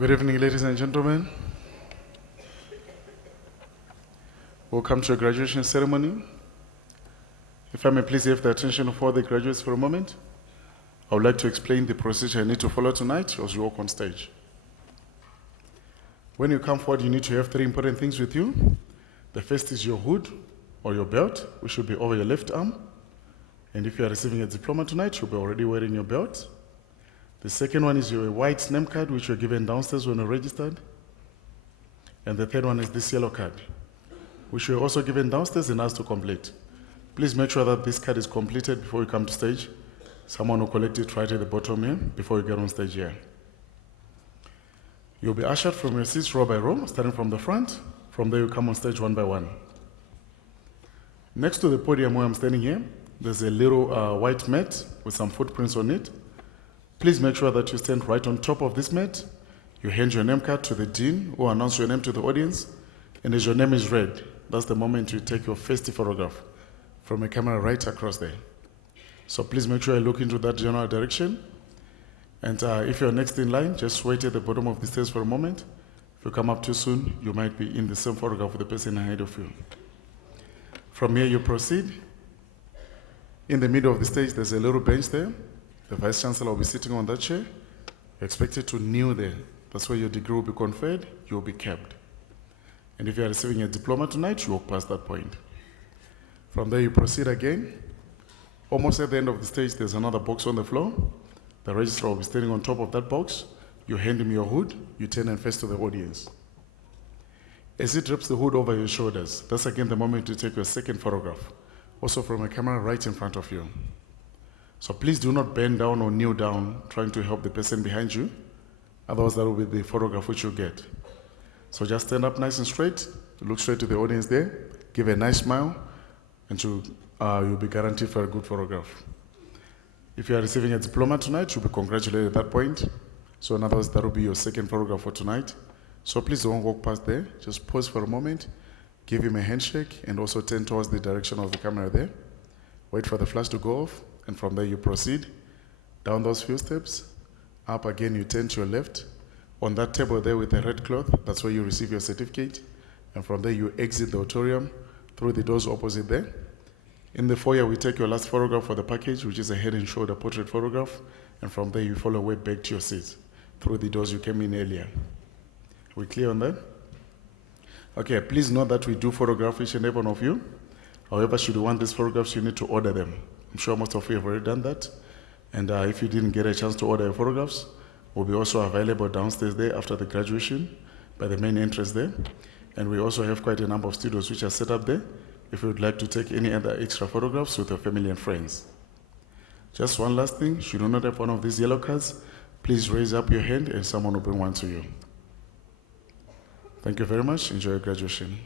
Good evening, ladies and gentlemen. Welcome to your graduation ceremony. If I may please have the attention of all the graduates for a moment, I would like to explain the procedure you need to follow tonight as you walk on stage. When you come forward, you need to have three important things with you. The first is your hood or your belt, which should be over your left arm. And if you are receiving a diploma tonight, you'll be already wearing your belt. The second one is your white name card, which you're given downstairs when you're registered. And the third one is this yellow card, which you're also given downstairs and asked to complete. Please make sure that this card is completed before you come to stage. Someone will collect it right at the bottom here before you get on stage here. You'll be ushered from your seats row by row, starting from the front. From there, you come on stage one by one. Next to the podium where I'm standing here, there's a little white mat with some footprints on it. Please make sure that you stand right on top of this mat. You hand your name card to the dean who announce your name to the audience. And as your name is read, that's the moment you take your first photograph from a camera right across there. So please make sure you look into that general direction. And if you're next in line, just wait at the bottom of the stairs for a moment. If you come up too soon, you might be in the same photograph with the person ahead of you. From here, you proceed. In the middle of the stage, there's a little bench there. The Vice Chancellor will be sitting on that chair. You're expected to kneel there. That's where your degree will be conferred. You will be kept. And if you are receiving a diploma tonight, you walk past that point. From there, you proceed again. Almost at the end of the stage, there's another box on the floor. The registrar will be standing on top of that box. You hand him your hood. You turn and face to the audience. As he drapes the hood over your shoulders, that's again the moment to take your second photograph, also from a camera right in front of you. So please do not bend down or kneel down trying to help the person behind you. Otherwise, that will be the photograph which you get. So just stand up nice and straight, look straight to the audience there, give a nice smile, and you'll be guaranteed for a good photograph. If you are receiving a diploma tonight, you'll be congratulated at that point. So in other words, that will be your second photograph for tonight. So please don't walk past there. Just pause for a moment, give him a handshake, and also turn towards the direction of the camera there. Wait for the flash to go off. And from there, you proceed down those few steps. Up again, you turn to your left. On that table there with the red cloth, that's where you receive your certificate. And from there, you exit the auditorium through the doors opposite there. In the foyer, we take your last photograph for the package, which is a head and shoulder portrait photograph. And from there, you follow way back to your seats through the doors you came in earlier. Are we clear on that? Okay, please note that we do photograph each and every one of you. However, should you want these photographs, you need to order them. I'm sure most of you have already done that. And if you didn't get a chance to order your photographs, will be also available downstairs there after the graduation by the main entrance there. And we also have quite a number of studios which are set up there if you would like to take any other extra photographs with your family and friends. Just one last thing, should you not have one of these yellow cards, please raise up your hand and someone will bring one to you. Thank you very much. Enjoy your graduation.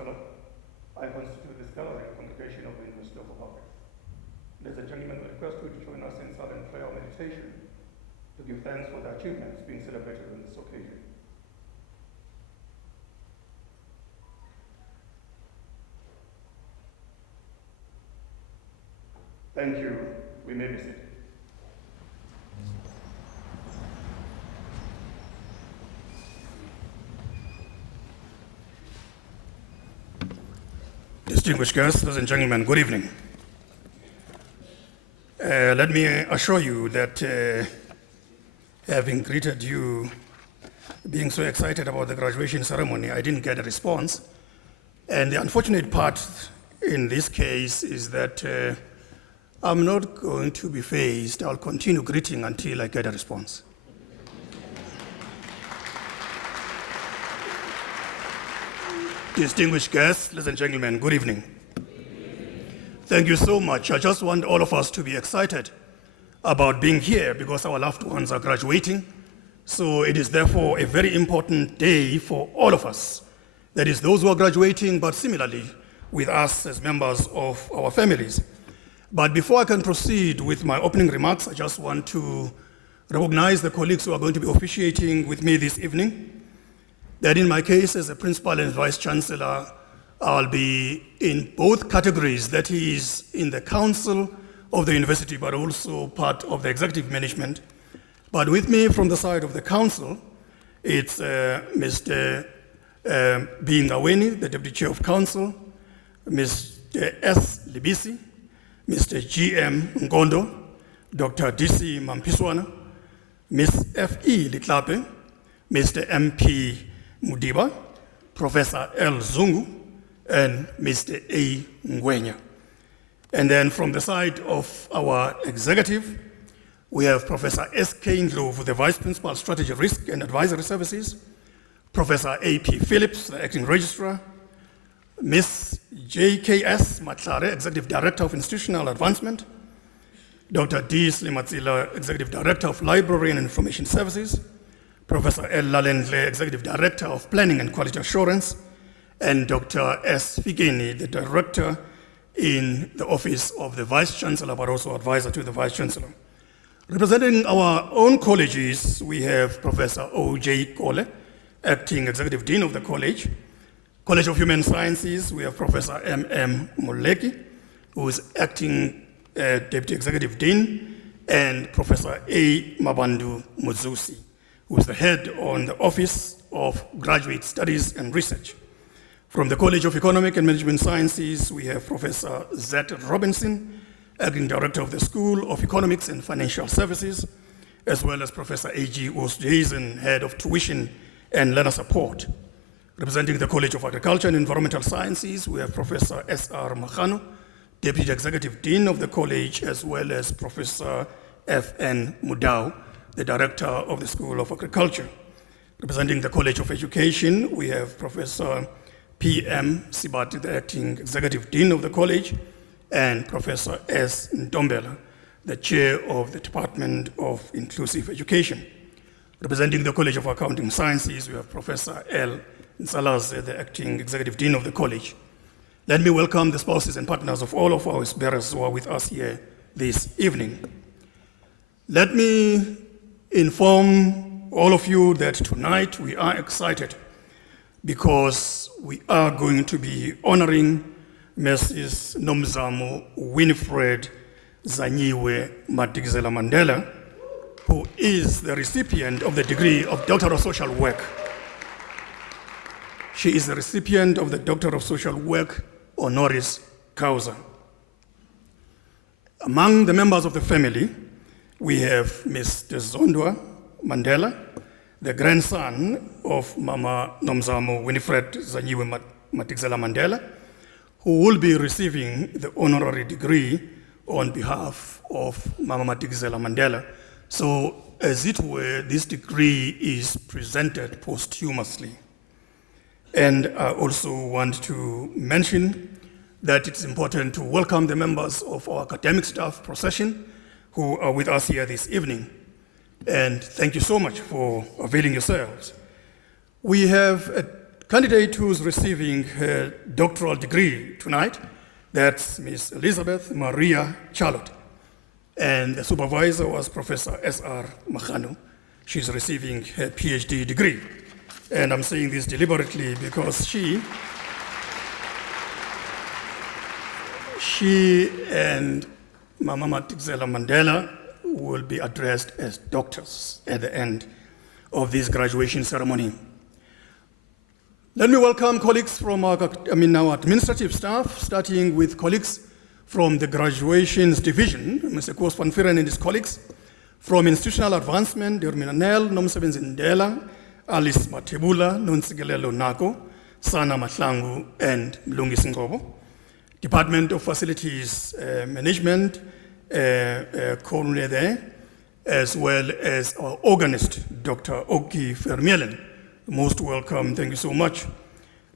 Vice-Chancellor, I constitute this gallery congregation of the University of Zimbabwe. Ladies and gentlemen, we request you to join us in silent prayer or meditation to give thanks for the achievements being celebrated on this occasion. Thank you. We may be seated. Distinguished guests, ladies and gentlemen, good evening. Let me assure you that having greeted you, being so excited about the graduation ceremony, I didn't get a response. And the unfortunate part in this case is that I'm not going to be phased. I'll continue greeting until I get a response. Distinguished guests, ladies and gentlemen, good evening. Thank you so much. I just want all of us to be excited about being here because our loved ones are graduating. So it is therefore a very important day for all of us. That is, those who are graduating, but similarly with us as members of our families. But before I can proceed with my opening remarks, I just want to recognize the colleagues who are going to be officiating with me this evening. That in my case, as a principal and vice chancellor, I'll be in both categories, that is in the council of the university, but also part of the executive management. But with me from the side of the council, it's Mr. B. Ngaweni, the deputy chair of council, Mr. S. Libisi, Mr. G.M. Ngondo, Dr. D.C. Mampiswana, Ms. F.E. Litlape, Mr. M.P. Mudiba, Professor L. Zungu, and Mr. A. Ngwenya. And then from the side of our executive, we have Professor S.K. Ndlovu, the Vice Principal, Strategy, Risk and Advisory Services, Professor A.P. Phillips, the Acting Registrar, Ms. J.K.S. Matlare, Executive Director of Institutional Advancement, Dr. D. Slimatsila, Executive Director of Library and Information Services, Professor L. Lalendle, Executive Director of Planning and Quality Assurance, and Dr. S. Figeni, the Director in the Office of the Vice Chancellor, but also Advisor to the Vice Chancellor. Representing our own colleges, we have Professor O.J. Kole, Acting Executive Dean of the College. College of Human Sciences, we have Professor M.M. Moleki, who is Acting Deputy Executive Dean, and Professor A. Mabandu Muzusi, who is the head on the Office of Graduate Studies and Research. From the College of Economic and Management Sciences, we have Professor Z. Robinson, Acting Director of the School of Economics and Financial Services, as well as Professor A.G. Oosthuizen, Head of Tuition and Learner Support. Representing the College of Agriculture and Environmental Sciences, we have Professor S.R. Makhano, Deputy Executive Dean of the College, as well as Professor F.N. Mudau, the Director of the School of Agriculture. Representing the College of Education, we have Professor P.M. Sibati, the Acting Executive Dean of the College, and Professor S. Ntombela, the Chair of the Department of Inclusive Education. Representing the College of Accounting Sciences, we have Professor L. Nsalaze, the Acting Executive Dean of the College. Let me welcome the spouses and partners of all of our bearers who are with us here this evening. Let me inform all of you that tonight we are excited because we are going to be honoring Mrs. Nomzamo Winifred Zanyiwe Madikizela Mandela, who is the recipient of the degree of Doctor of Social Work. She is the recipient of the Doctor of Social Work honoris causa. Among the members of the family, we have Mr. Zondwa Mandela, the grandson of Mama Nomzamo Winifred Zanyiwe Madikizela Mandela, who will be receiving the honorary degree on behalf of Mama Madikizela Mandela. So, as it were, this degree is presented posthumously. And I also want to mention that it's important to welcome the members of our academic staff procession who are with us here this evening. And thank you so much for availing yourselves. We have a candidate who's receiving her doctoral degree tonight, that's Ms. Elizabeth Maria Charlotte. And the supervisor was Professor S.R. Makhano. She's receiving her PhD degree. And I'm saying this deliberately because she and Mama Madikizela Mandela will be addressed as doctors at the end of this graduation ceremony. Let me welcome colleagues from our administrative staff, starting with colleagues from the graduations division, Mr. Koos van Vieren and his colleagues, from institutional advancement, Nel, Nomsebenzi Ndela, Alice Matebula, Nonsigelelo Nako, Sana Mahlangu, and Mlungisi Ngobo. Department of Facilities Management, currently there, as well as our organist, Dr. Oki Vermeulen. Most welcome, thank you so much.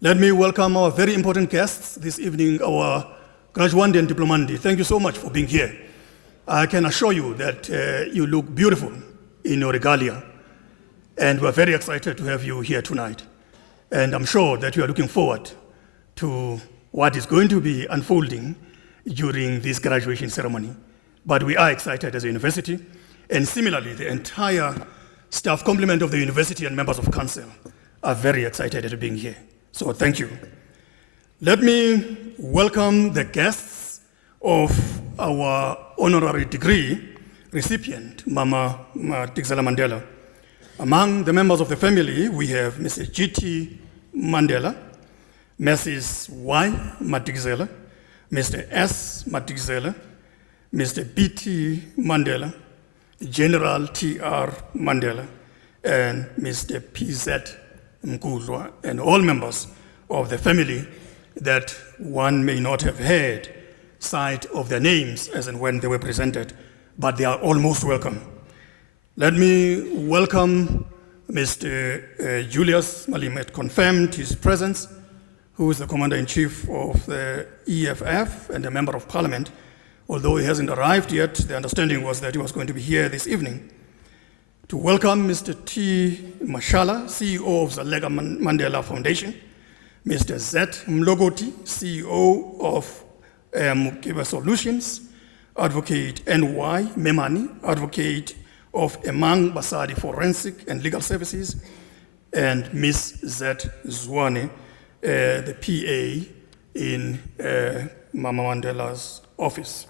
Let me welcome our very important guests this evening, our graduandi and diplomandi. Thank you so much for being here. I can assure you that you look beautiful in your regalia, and we're very excited to have you here tonight. And I'm sure that you are looking forward to what is going to be unfolding during this graduation ceremony. But we are excited as a university, and similarly, the entire staff complement of the university and members of council are very excited at being here. So thank you. Let me welcome the guests of our honorary degree recipient, Mama Madikizela Mandela. Among the members of the family, we have Mrs. G.T. Mandela, Mrs. Y. Madikizela, Mr. S. Madikizela, Mr. B.T. Mandela, General T.R. Mandela, and Mr. P.Z. Mkulwa, and all members of the family that one may not have heard sight of their names as and when they were presented, but they are all most welcome. Let me welcome Mr. Julius Malimet, confirmed his presence, who is the Commander-in-Chief of the EFF and a Member of Parliament. Although he hasn't arrived yet, the understanding was that he was going to be here this evening. To welcome Mr. T. Mashala, CEO of Zalega Mandela Foundation, Mr. Z. Mlogoti, CEO of Mukiba Solutions, Advocate N.Y. Memani, Advocate of Emang Basadi Forensic and Legal Services, and Ms. Z. Zwane, the PA in Mama Mandela's office.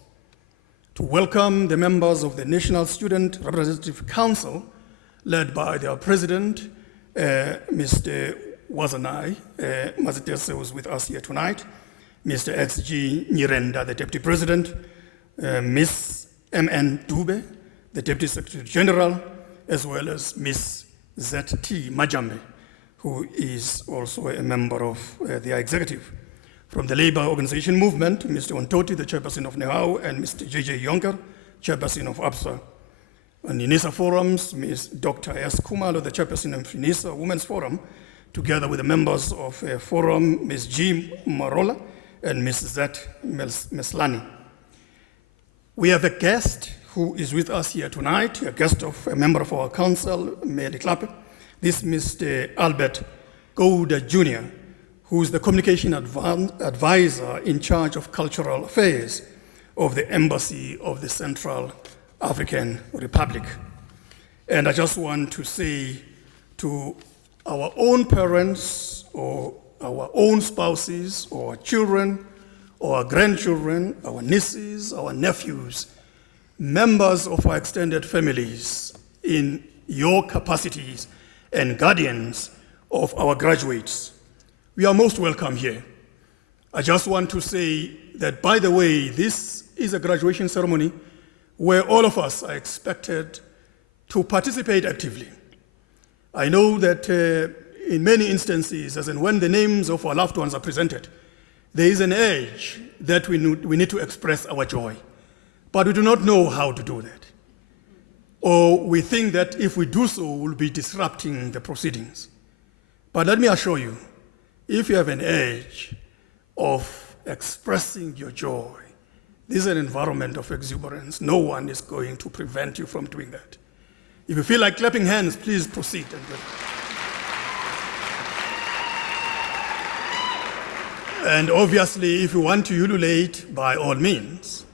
To welcome the members of the National Student Representative Council, led by their president, Mr. Wazanai Mazitese, who is with us here tonight, Mr. XG Nyirenda, the Deputy President, Ms. M.N. Dube, the Deputy Secretary General, as well as Ms. Z.T. Majambe, who is also a member of the executive. From the Labour Organization Movement, Mr. Ontoti, the chairperson of NEHAU, and Mr. J.J. Yonker, chairperson of APSA. On Unisa Forums, Ms. Dr. S. Kumalo, the chairperson of Unisa Women's Forum, together with the members of a forum, Ms. G. Marola and Ms. Z. Meslani. We have a guest who is with us here tonight, a guest of a member of our council, Mayor Klappe. This is Mr. Albert Gouda Jr., who is the communication advisor in charge of cultural affairs of the Embassy of the Central African Republic. And I just want to say to our own parents or our own spouses or our children or our grandchildren, our nieces, our nephews, members of our extended families in your capacities and guardians of our graduates, we are most welcome here. I just want to say that, by the way, this is a graduation ceremony where all of us are expected to participate actively. I know that in many instances, as in when the names of our loved ones are presented, there is an urge that we need to express our joy, but we do not know how to do that. Or we think that if we do so, we'll be disrupting the proceedings. But let me assure you, if you have an urge of expressing your joy, this is an environment of exuberance. No one is going to prevent you from doing that. If you feel like clapping hands, please proceed and do it. And obviously, if you want to ululate, by all means.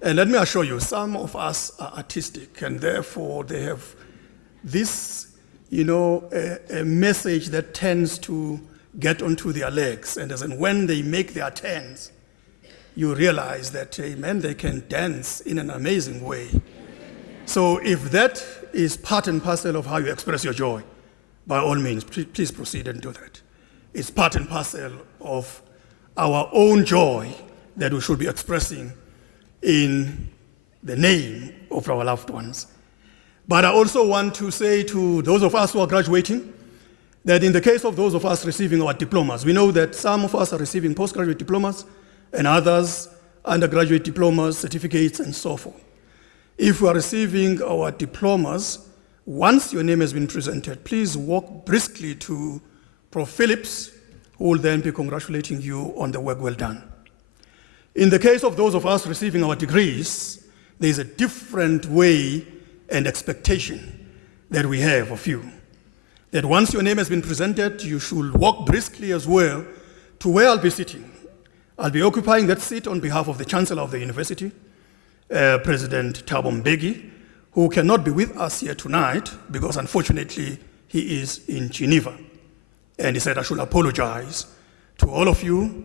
And let me assure you, some of us are artistic, and therefore they have this, a message that tends to get onto their legs. And as in when they make their turns, you realize that, amen, they can dance in an amazing way. So if that is part and parcel of how you express your joy, by all means, please proceed and do that. It's part and parcel of our own joy that we should be expressing in the name of our loved ones. But I also want to say to those of us who are graduating that in the case of those of us receiving our diplomas, we know that some of us are receiving postgraduate diplomas and others undergraduate diplomas, certificates, and so forth. If we are receiving our diplomas, once your name has been presented, please walk briskly to Prof. Phillips, who will then be congratulating you on the work well done. In the case of those of us receiving our degrees, there is a different way and expectation that we have of you. That once your name has been presented, you should walk briskly as well to where I'll be sitting. I'll be occupying that seat on behalf of the Chancellor of the University, President Thabo Mbeki, who cannot be with us here tonight because unfortunately he is in Geneva. And he said I should apologize to all of you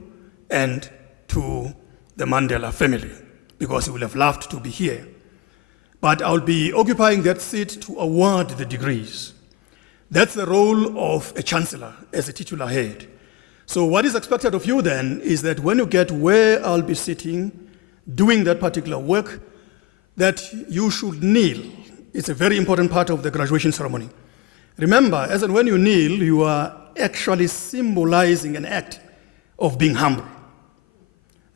and to the Mandela family because he would have loved to be here. But I'll be occupying that seat to award the degrees. That's the role of a chancellor as a titular head. So what is expected of you then is that when you get where I'll be sitting, doing that particular work, that you should kneel. It's a very important part of the graduation ceremony. Remember, as and when you kneel, you are actually symbolizing an act of being humble.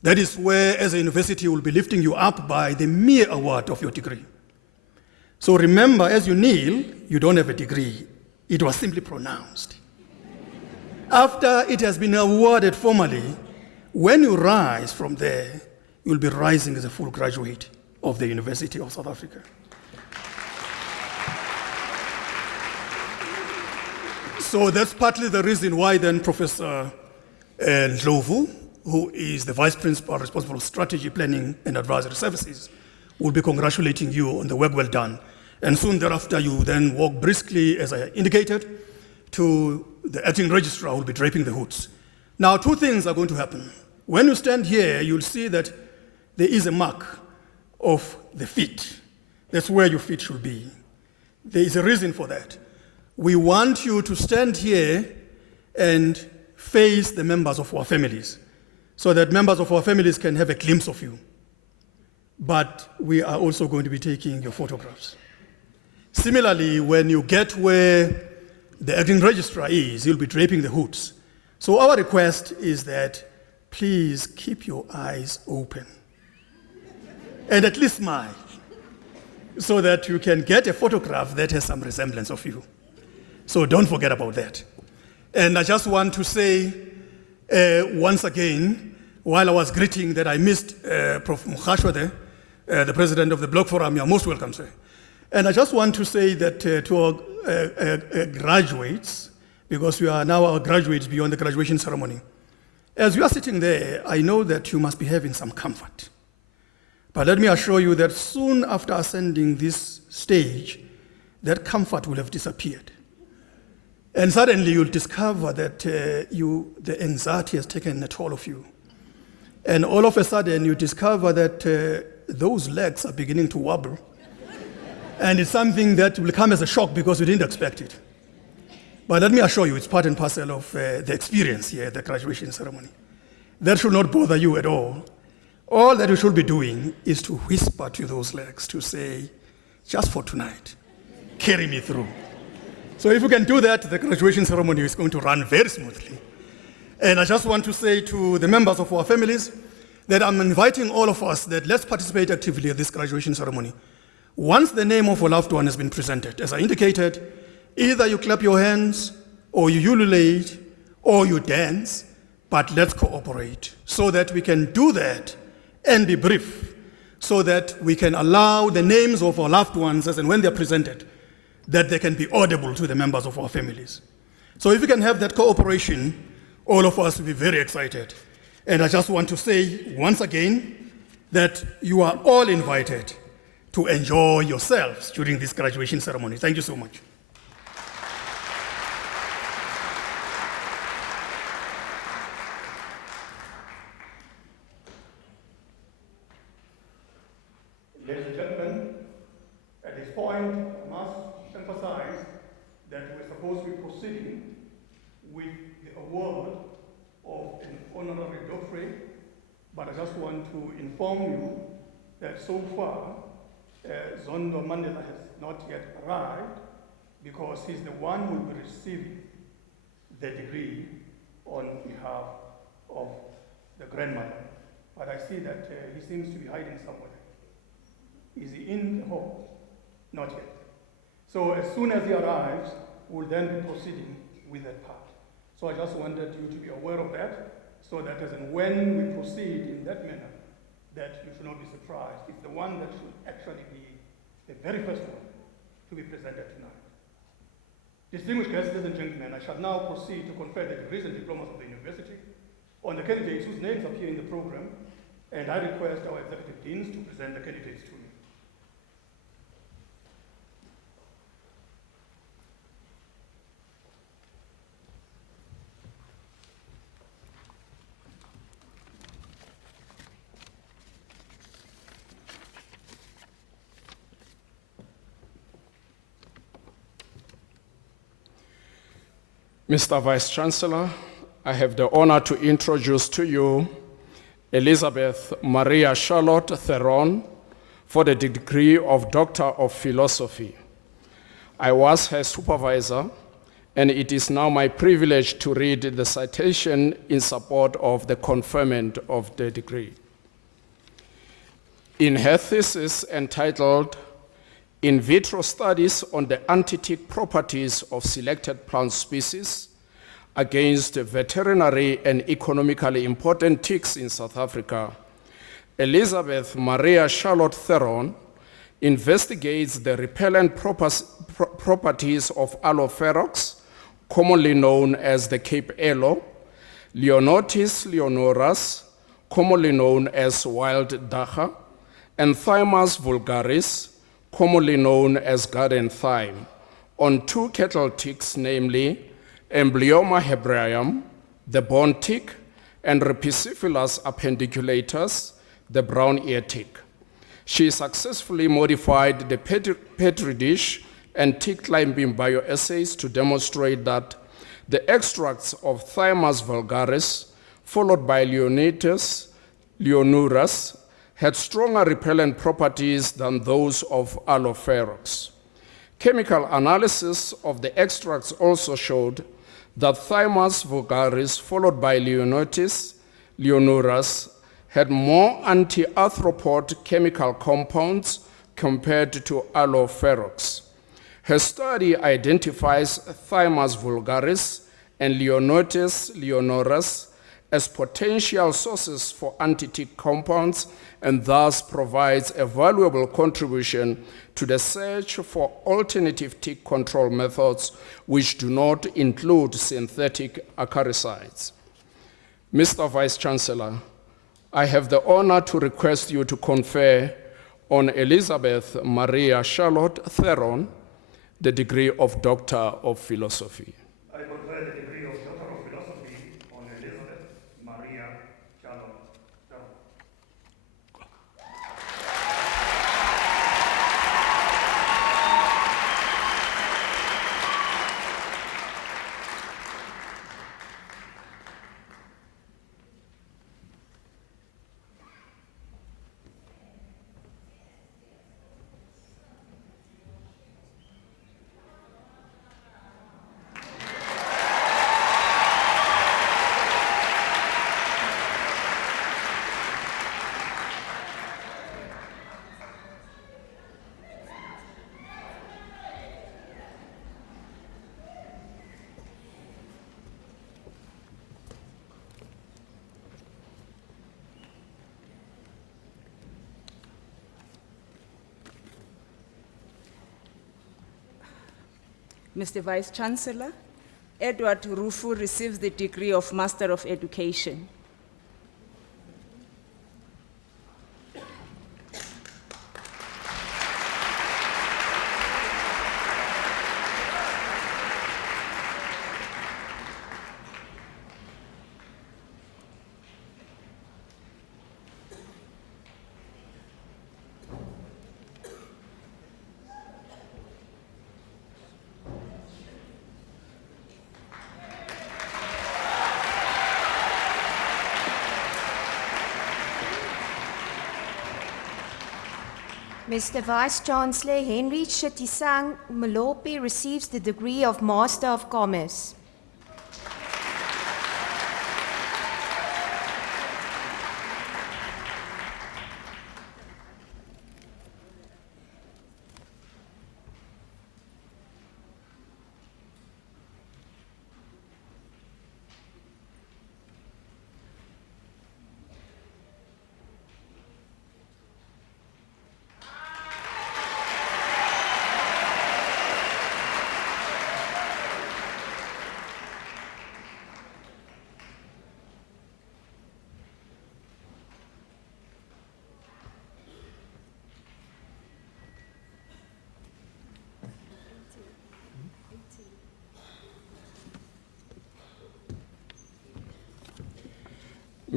That is where, as a university, will be lifting you up by the mere award of your degree. So remember, as you kneel, you don't have a degree. It was simply pronounced. After it has been awarded formally, when you rise from there, you'll be rising as a full graduate of the University of South Africa. So that's partly the reason why then Professor Ndlovu, who is the Vice Principal responsible for Strategy, Planning and Advisory Services, will be congratulating you on the work well done. And soon thereafter, you then walk briskly, as I indicated, to the acting registrar who will be draping the hoods. Now, two things are going to happen. When you stand here, you'll see that there is a mark of the feet. That's where your feet should be. There is a reason for that. We want you to stand here and face the members of our families so that members of our families can have a glimpse of you. But we are also going to be taking your photographs. Similarly, when you get where the acting registrar is, you'll be draping the hoods. So our request is that please keep your eyes open and at least smile so that you can get a photograph that has some resemblance of you. So don't forget about that. And I just want to say once again, while I was greeting that I missed Prof. Mukhashwa there, the president of the Block Forum, you're most welcome, sir. And I just want to say that to our graduates, because we are now our graduates beyond the graduation ceremony, as you are sitting there, I know that you must be having some comfort. But let me assure you that soon after ascending this stage, that comfort will have disappeared. And suddenly you'll discover that the anxiety has taken a toll of you. And all of a sudden you discover that those legs are beginning to wobble. And it's something that will come as a shock because you didn't expect it. But let me assure you, it's part and parcel of the experience here at the graduation ceremony. That should not bother you at all. All that you should be doing is to whisper to those legs to say, just for tonight, carry me through. So if you can do that, the graduation ceremony is going to run very smoothly. And I just want to say to the members of our families that I'm inviting all of us that let's participate actively at this graduation ceremony. Once the name of a loved one has been presented, as I indicated, either you clap your hands, or you ululate, or you dance, but let's cooperate so that we can do that and be brief, so that we can allow the names of our loved ones, as and when they're presented, that they can be audible to the members of our families. So if we can have that cooperation all of us will be very excited. And I just want to say once again that you are all invited to enjoy yourselves during this graduation ceremony. Thank you so much. Ladies and gentlemen, at this point, I must emphasize that we're supposed to be proceeding with the award of an honorary doctorate, but I just want to inform you that so far, Zondo Mandela has not yet arrived because he's the one who will be receiving the degree on behalf of the grandmother. But I see that he seems to be hiding somewhere. Is he in the hall? Not yet. So as soon as he arrives, we'll then be proceeding with that part. So I just wanted you to be aware of that, so that as and when we proceed in that manner, that you should not be surprised. It's the one that should actually be the very first one to be presented tonight. Distinguished guests, ladies and gentlemen, I shall now proceed to confer the degrees and diplomas of the university on the candidates whose names appear in the program, and I request our executive deans to present the candidates to me. Mr. Vice Chancellor, I have the honor to introduce to you Elizabeth Maria Charlotte Theron for the degree of Doctor of Philosophy. I was her supervisor, and it is now my privilege to read the citation in support of the conferment of the degree. In her thesis entitled In Vitro Studies on the Antitic Properties of Selected Plant Species Against Veterinary and Economically Important Ticks in South Africa, Elizabeth Maria Charlotte Theron investigates the repellent properties of Allophorox, commonly known as the Cape Aloe, Leonotis leonoras, commonly known as wild dagga, and Thymus vulgaris, commonly known as garden thyme, on two cattle ticks, namely Emblyoma hebraeum, the bone tick, and Rhipicephalus appendiculatus, the brown ear tick. She successfully modified the petri dish and tick climbing bioassays to demonstrate that the extracts of Thymus vulgaris, followed by Leonotis leonoras, had stronger repellent properties than those of Allophorox. Chemical analysis of the extracts also showed that Thymus vulgaris, followed by Leonotis leonoras, had more anti-arthropod chemical compounds compared to Allophorox. Her study identifies Thymus vulgaris and Leonotis leonoras as potential sources for anti-tick compounds, and thus provides a valuable contribution to the search for alternative tick control methods which do not include synthetic acaricides. Mr. Vice Chancellor, I have the honor to request you to confer on Elizabeth Maria Charlotte Theron the degree of Doctor of Philosophy. I confer the degree of Doctor of Philosophy on Elizabeth Maria Charlotte Theron. Mr. Vice Chancellor, Edward Rufu receives the degree of Master of Education. Mr. Vice Chancellor Henry Chitisang Malope receives the degree of Master of Commerce.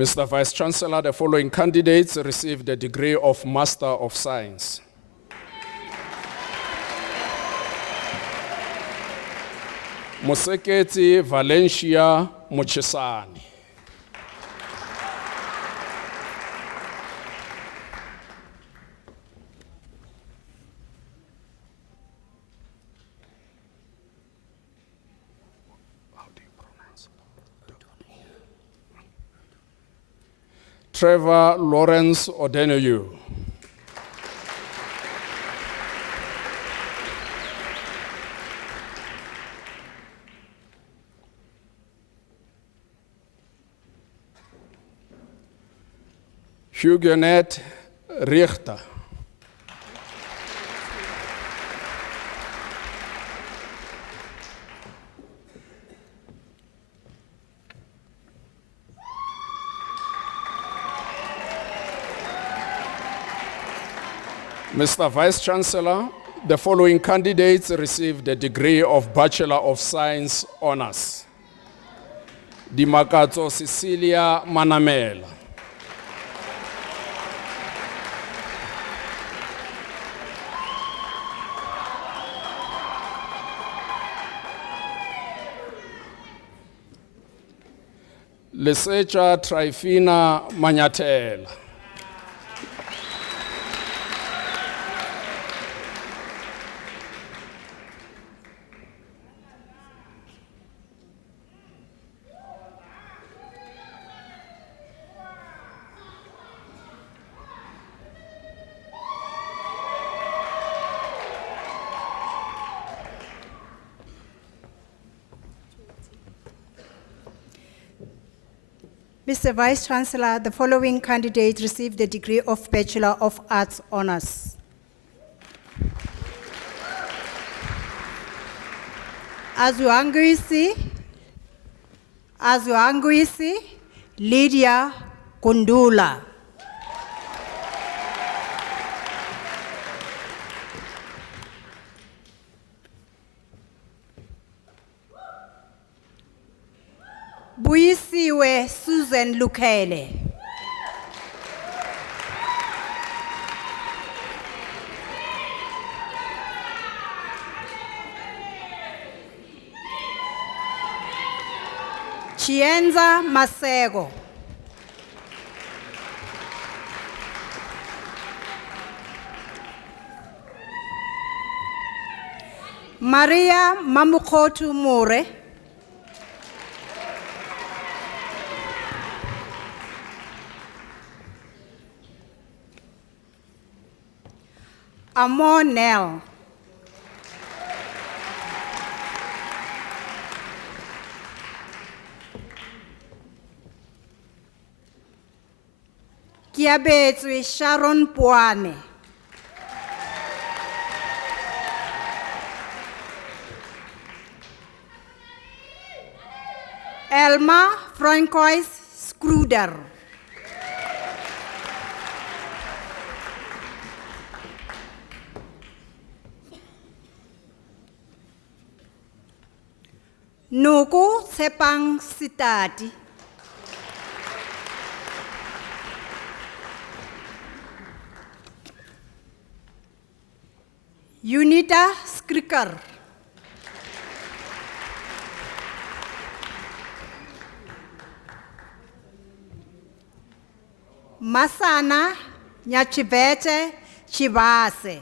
Mr. Vice Chancellor, the following candidates received the degree of Master of Science. Museketi Valencia Muchisani. Trevor Lawrence Odeneyu. Huguenot Richter. Mr. Vice Chancellor, the following candidates received the degree of Bachelor of Science Honours. Dimakatso Cecilia Manamela. Lesecha Trifina Manyatela. Mr. Vice Chancellor, the following candidates received the degree of Bachelor of Arts Honours. Azuanguisi Lydia Kundula. Buyisiwe Susan Lukele. Chienza Masego. Maria Mamukhotu Mure. Amor Nell. Kiabetswe Sharon Puane. Elma Francois Scruder. Noko Sepang Sitati. Unita Skriker. Masana Nyachivete Chivase.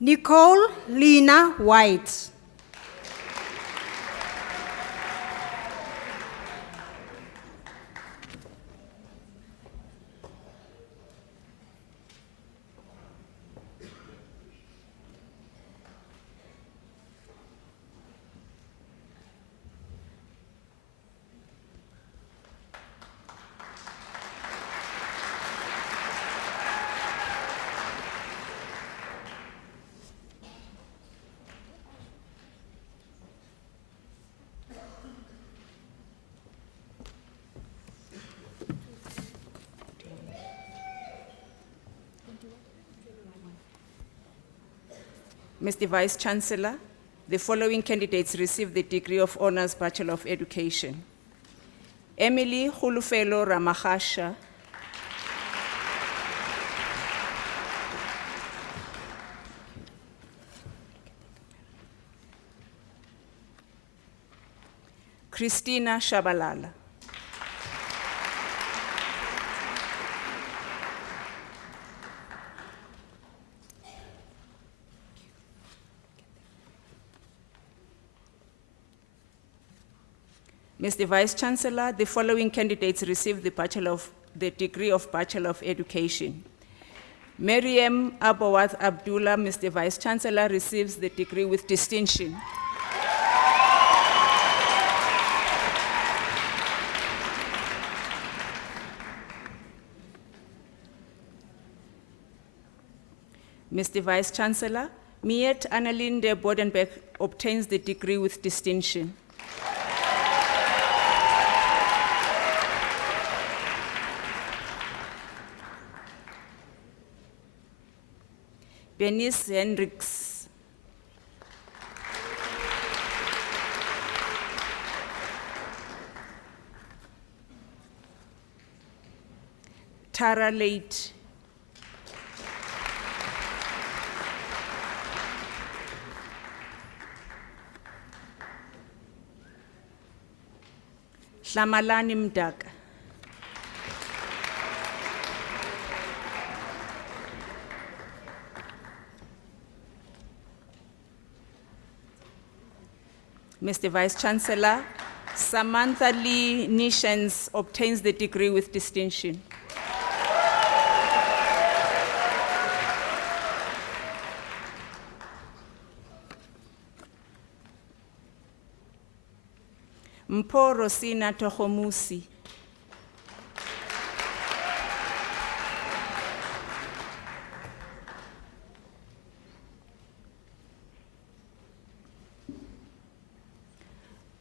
Nicole Lena White. Mr. Vice Chancellor, the following candidates received the degree of Honours Bachelor of Education. Emily Hulufelo Ramachasha, Christina Shabalala, Mr. Vice Chancellor, the following candidates received the degree of Bachelor of Education. Mariam Abawat Abdullah, Mr. Vice Chancellor, receives the degree with distinction. Mr. Vice Chancellor, Miet Annalinde Bodenberg obtains the degree with distinction. Bernice Hendricks, Tara Late, Hlamalani Mdaka, Mr. Vice Chancellor, Samantha Lee Nishans obtains the degree with distinction. Mpho Rosina Tohomusi,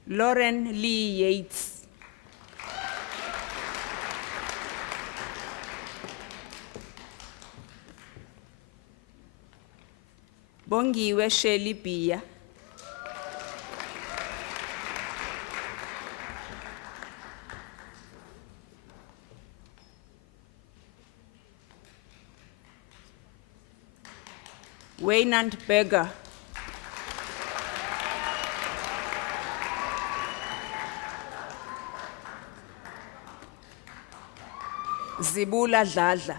Lauren Lee Yates, Bongiwe Shelley Bia, Waynand Berger, Zibula Dladla,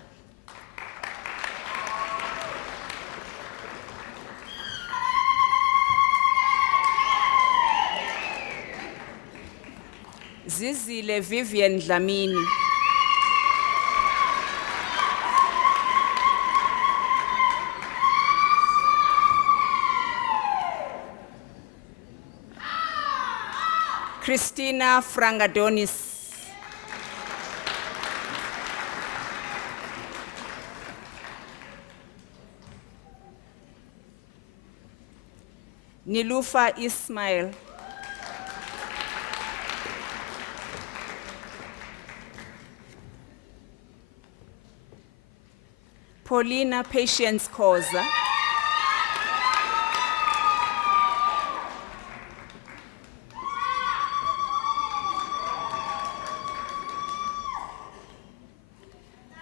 Zizile Vivian Dlamini, Christina Frangadonis, Nilufa Ismail. Paulina Patience Khoza.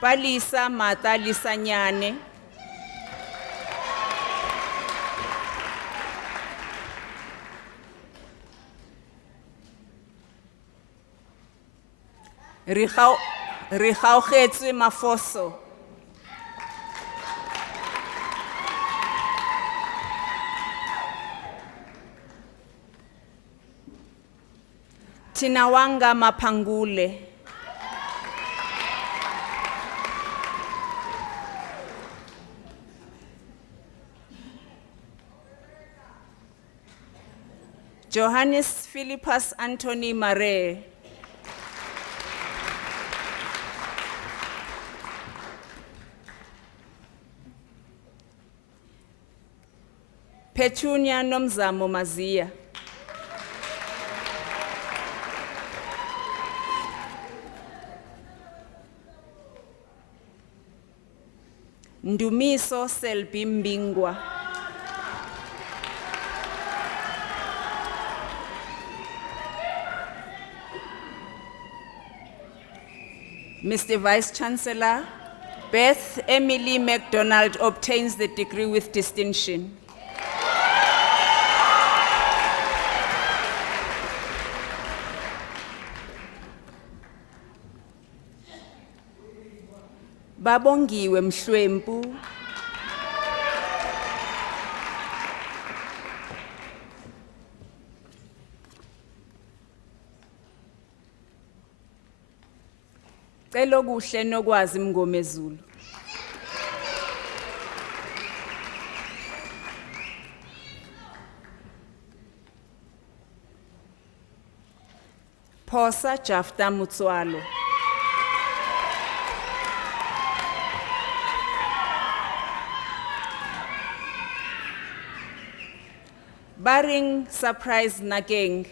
Palisa Mata Lisanyane. Rigaugetswe Mafoso. Tinawanga Mapangule. Johannes Philippus Anthony Mare. Petunia Nomzamo Mazia. Ndumiso Selby Mbingwa. Mr. Vice Chancellor, Beth Emily MacDonald obtains the degree with distinction. Babongiwe Mhlwempu. Celo kuhle nokwazi Mngomezulu. Phosa Jafta Mutswalo. Barring Surprise Nakeng.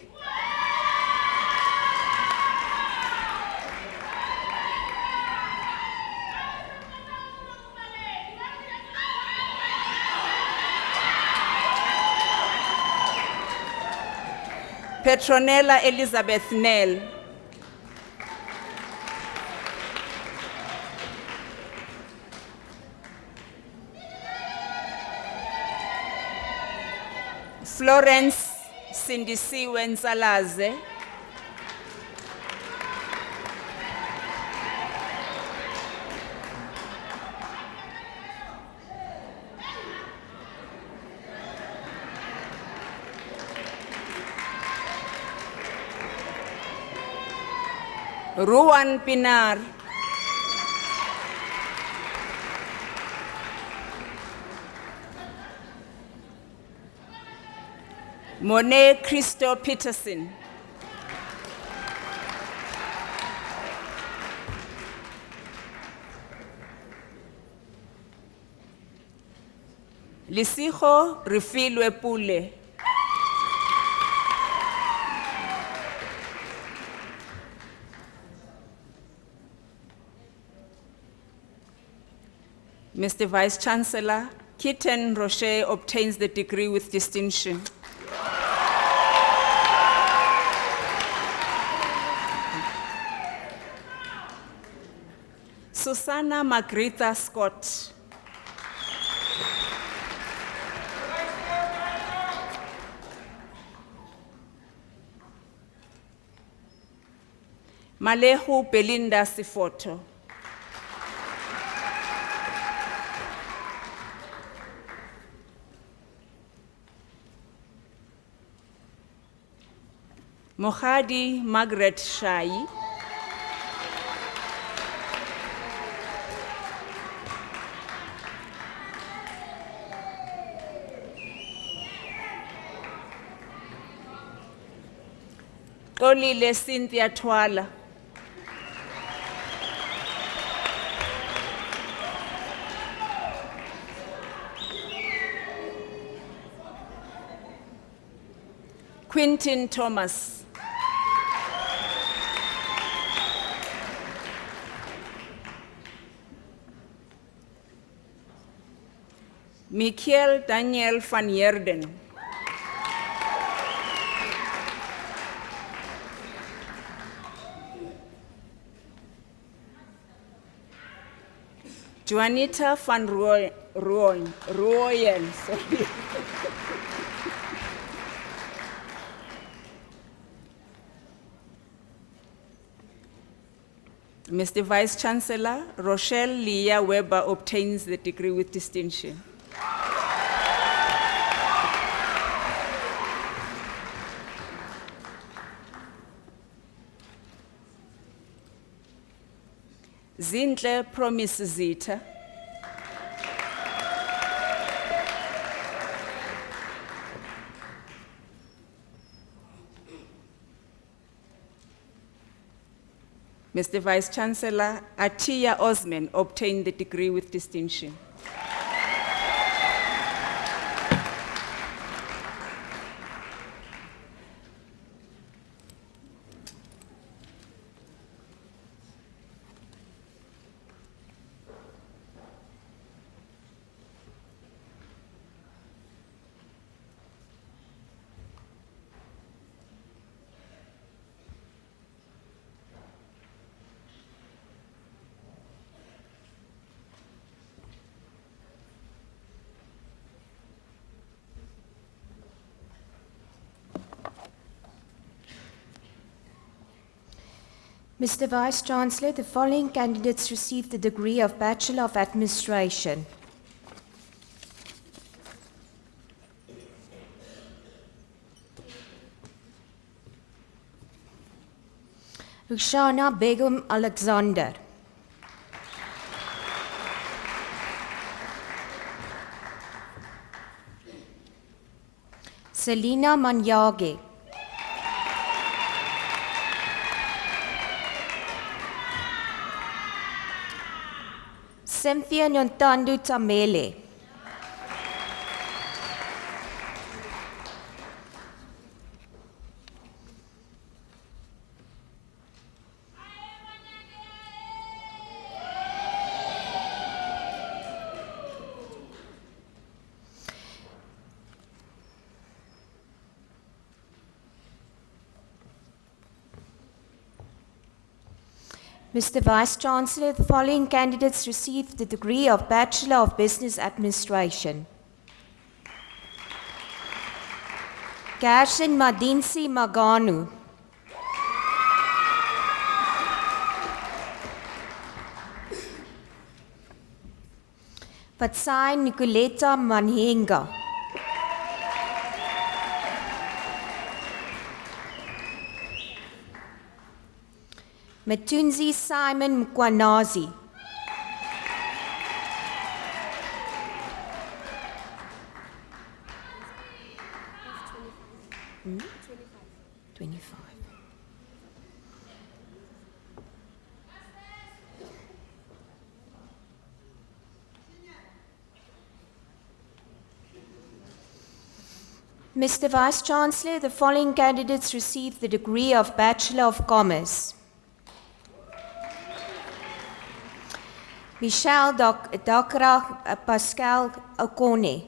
Petronella Elizabeth Nell. Florence Sindisiwe Nsalaze. Ruan Pinar. Monet Christo Peterson. Lisijo Rifilwe Pule. Mr. Vice Chancellor, Kitten Rocher obtains the degree with distinction. Susanna Margretha Scott. Malehu Belinda Sifoto. Mohadi Margaret Shai. Xolile Cynthia Twala. Quintin Thomas. Michiel Daniel van Heerden. Juanita van Rooyen. Sorry. Mr. Vice Chancellor, Rochelle Leah Weber obtains the degree with distinction. Zintle Promise Zita. Mr. Vice Chancellor, Atiya Osman obtained the degree with distinction. Mr. Vice Chancellor, the following candidates received the degree of Bachelor of Administration. Rushana Begum Alexander. Selina Manyage. Cynthia Nontandu Tamele. Mr. Vice Chancellor, the following candidates received the degree of Bachelor of Business Administration. Gershon Madinsi Maganu. Patsai Nicoleta Manhenga. Matunzi Simon Mkwanazi. Hmm? 25. Mr. Vice Chancellor, the following candidates received the degree of Bachelor of Commerce. Michelle Dakra Pascal Okone.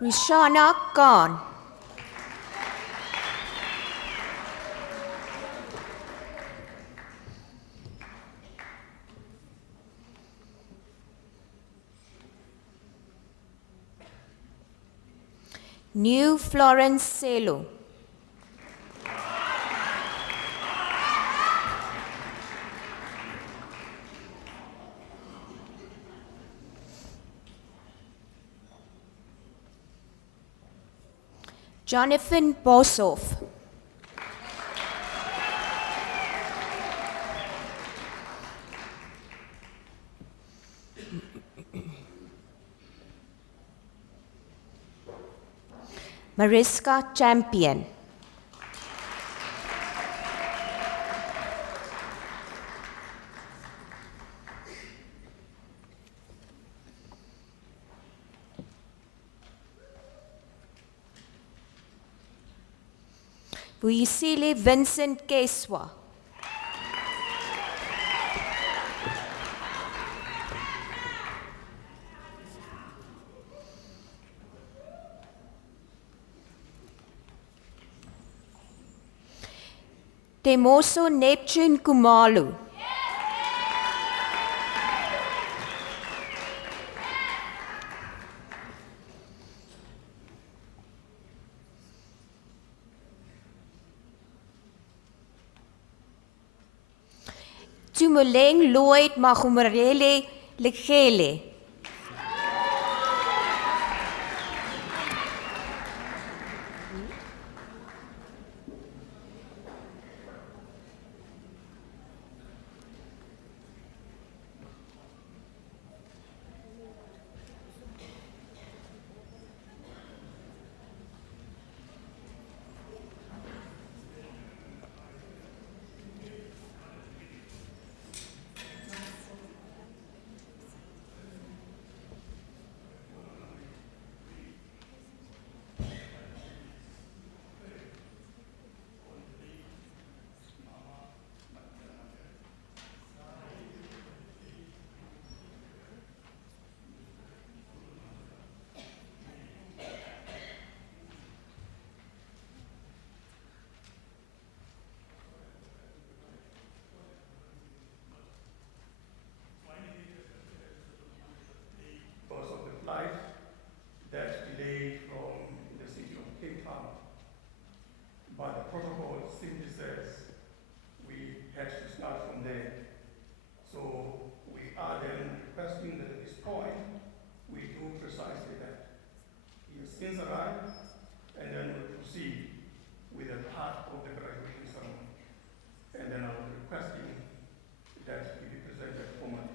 Rishana Khan. New Florence Selo. Jonathan Boshoff. Mariska Champion. Vuyisile Vincent Keswa. Temoso Neptune Kumalu. Tumuleng Lloyd Magumarele Lekele. Because of the flight that delayed from the city of Cape Town. But the protocol simply says we had to start from there. So we are then requesting that at this point we do precisely that. He has since arrived, and then we'll proceed with a part of the graduation ceremony. And then I will request him that he be presented formally.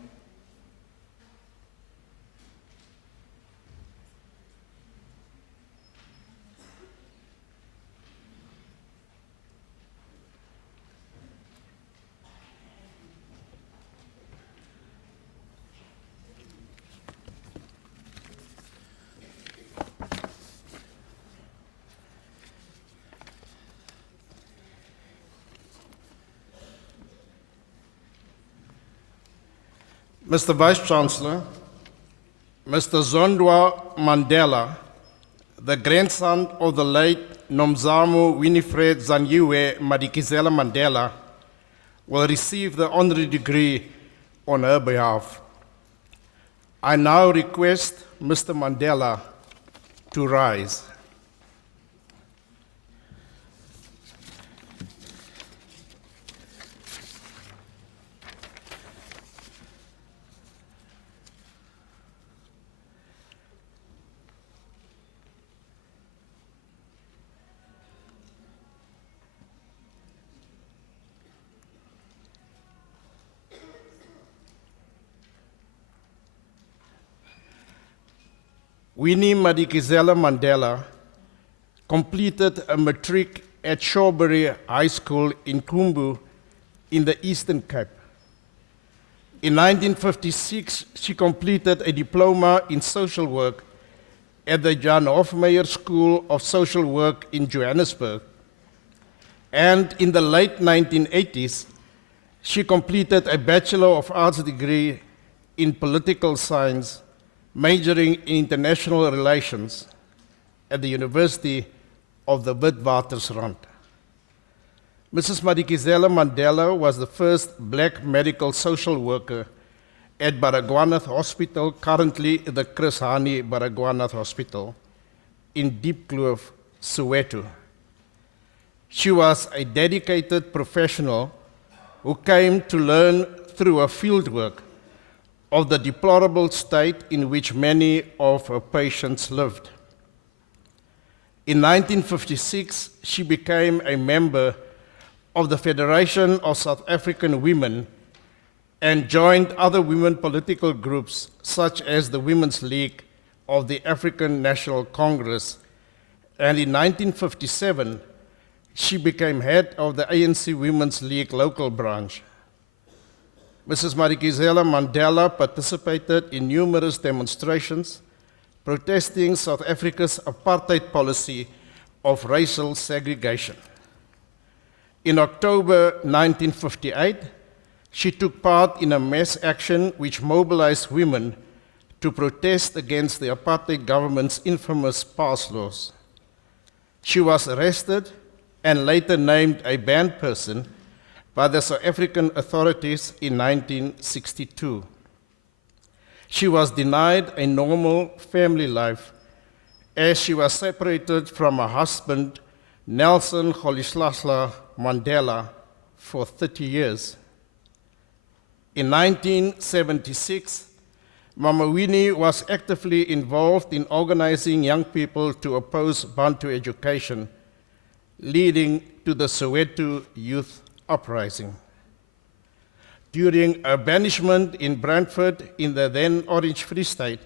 Mr. Vice-Chancellor, Mr. Zondwa Mandela, the grandson of the late Nomzamo Winifred Zanyiwe Madikizela Mandela, will receive the honorary degree on her behalf. I now request Mr. Mandela to rise. Winnie Madikizela Mandela completed a matric at Shawbury High School in Kumbu in the Eastern Cape. In 1956, she completed a diploma in social work at the Jan Hofmeyer School of Social Work in Johannesburg. And in the late 1980s, she completed a Bachelor of Arts degree in political science, majoring in international relations at the University of the Witwatersrand. Mrs. Madikizela Mandela was the first black medical social worker at Baragwanath Hospital, currently the Chris Hani Baragwanath Hospital, in Diepkloof, Soweto. She was a dedicated professional who came to learn through her fieldwork of the deplorable state in which many of her patients lived. In 1956, she became a member of the Federation of South African Women and joined other women political groups such as the Women's League of the African National Congress. And in 1957, she became head of the ANC Women's League local branch. Mrs. Madikizela Mandela participated in numerous demonstrations protesting South Africa's apartheid policy of racial segregation. In October 1958, she took part in a mass action which mobilized women to protest against the apartheid government's infamous pass laws. She was arrested and later named a banned person by the South African authorities in 1962. She was denied a normal family life as she was separated from her husband, Nelson Rolihlahla Mandela, for 30 years. In 1976, Mama Winnie was actively involved in organizing young people to oppose Bantu education, leading to the Soweto Youth Uprising. During her banishment in Brantford in the then Orange Free State,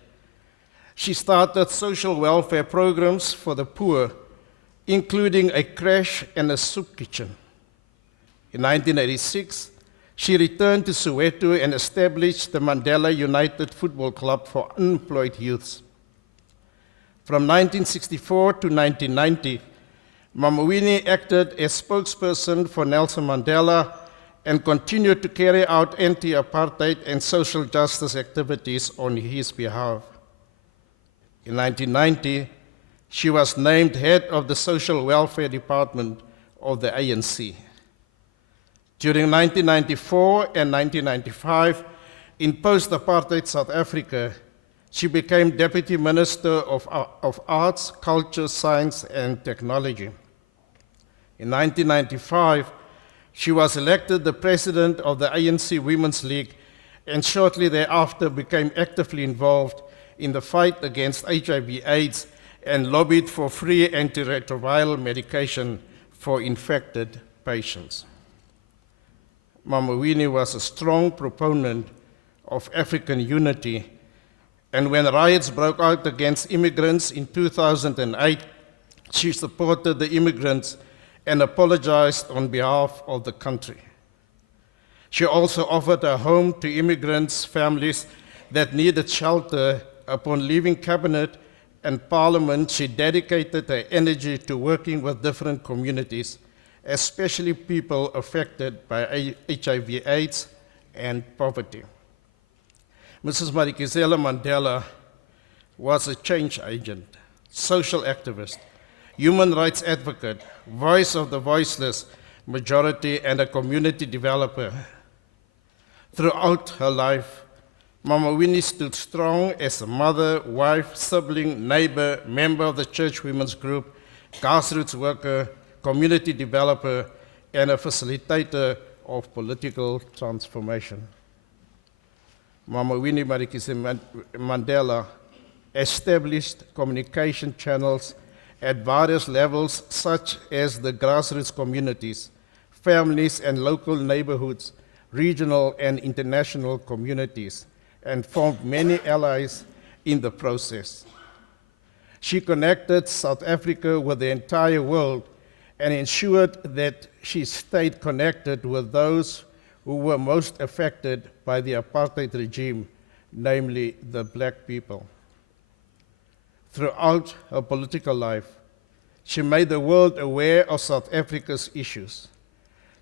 she started social welfare programs for the poor, including a creche and a soup kitchen. In 1986, she returned to Soweto and established the Mandela United Football Club for unemployed youths. From 1964 to 1990, Mama Winnie acted as spokesperson for Nelson Mandela and continued to carry out anti-apartheid and social justice activities on his behalf. In 1990, she was named head of the Social Welfare Department of the ANC. During 1994 and 1995, in post-apartheid South Africa, she became Deputy Minister of Arts, Culture, Science, and Technology. In 1995, she was elected the President of the ANC Women's League and shortly thereafter became actively involved in the fight against HIV/AIDS and lobbied for free antiretroviral medication for infected patients. Mama Winnie was a strong proponent of African unity, and when riots broke out against immigrants in 2008, she supported the immigrants and apologized on behalf of the country. She also offered a home to immigrants' families that needed shelter. Upon leaving cabinet and parliament, she dedicated her energy to working with different communities, especially people affected by HIV/AIDS and poverty. Mrs. Madikizela Mandela was a change agent, social activist, human rights advocate, voice of the voiceless majority, and a community developer. Throughout her life, Mama Winnie stood strong as a mother, wife, sibling, neighbor, member of the church women's group, grassroots worker, community developer, and a facilitator of political transformation. Mama Winnie Madikizela Mandela established communication channels at various levels, such as the grassroots communities, families and local neighborhoods, regional and international communities, and formed many allies in the process. She connected South Africa with the entire world and ensured that she stayed connected with those who were most affected by the apartheid regime, namely the black people. Throughout her political life, she made the world aware of South Africa's issues.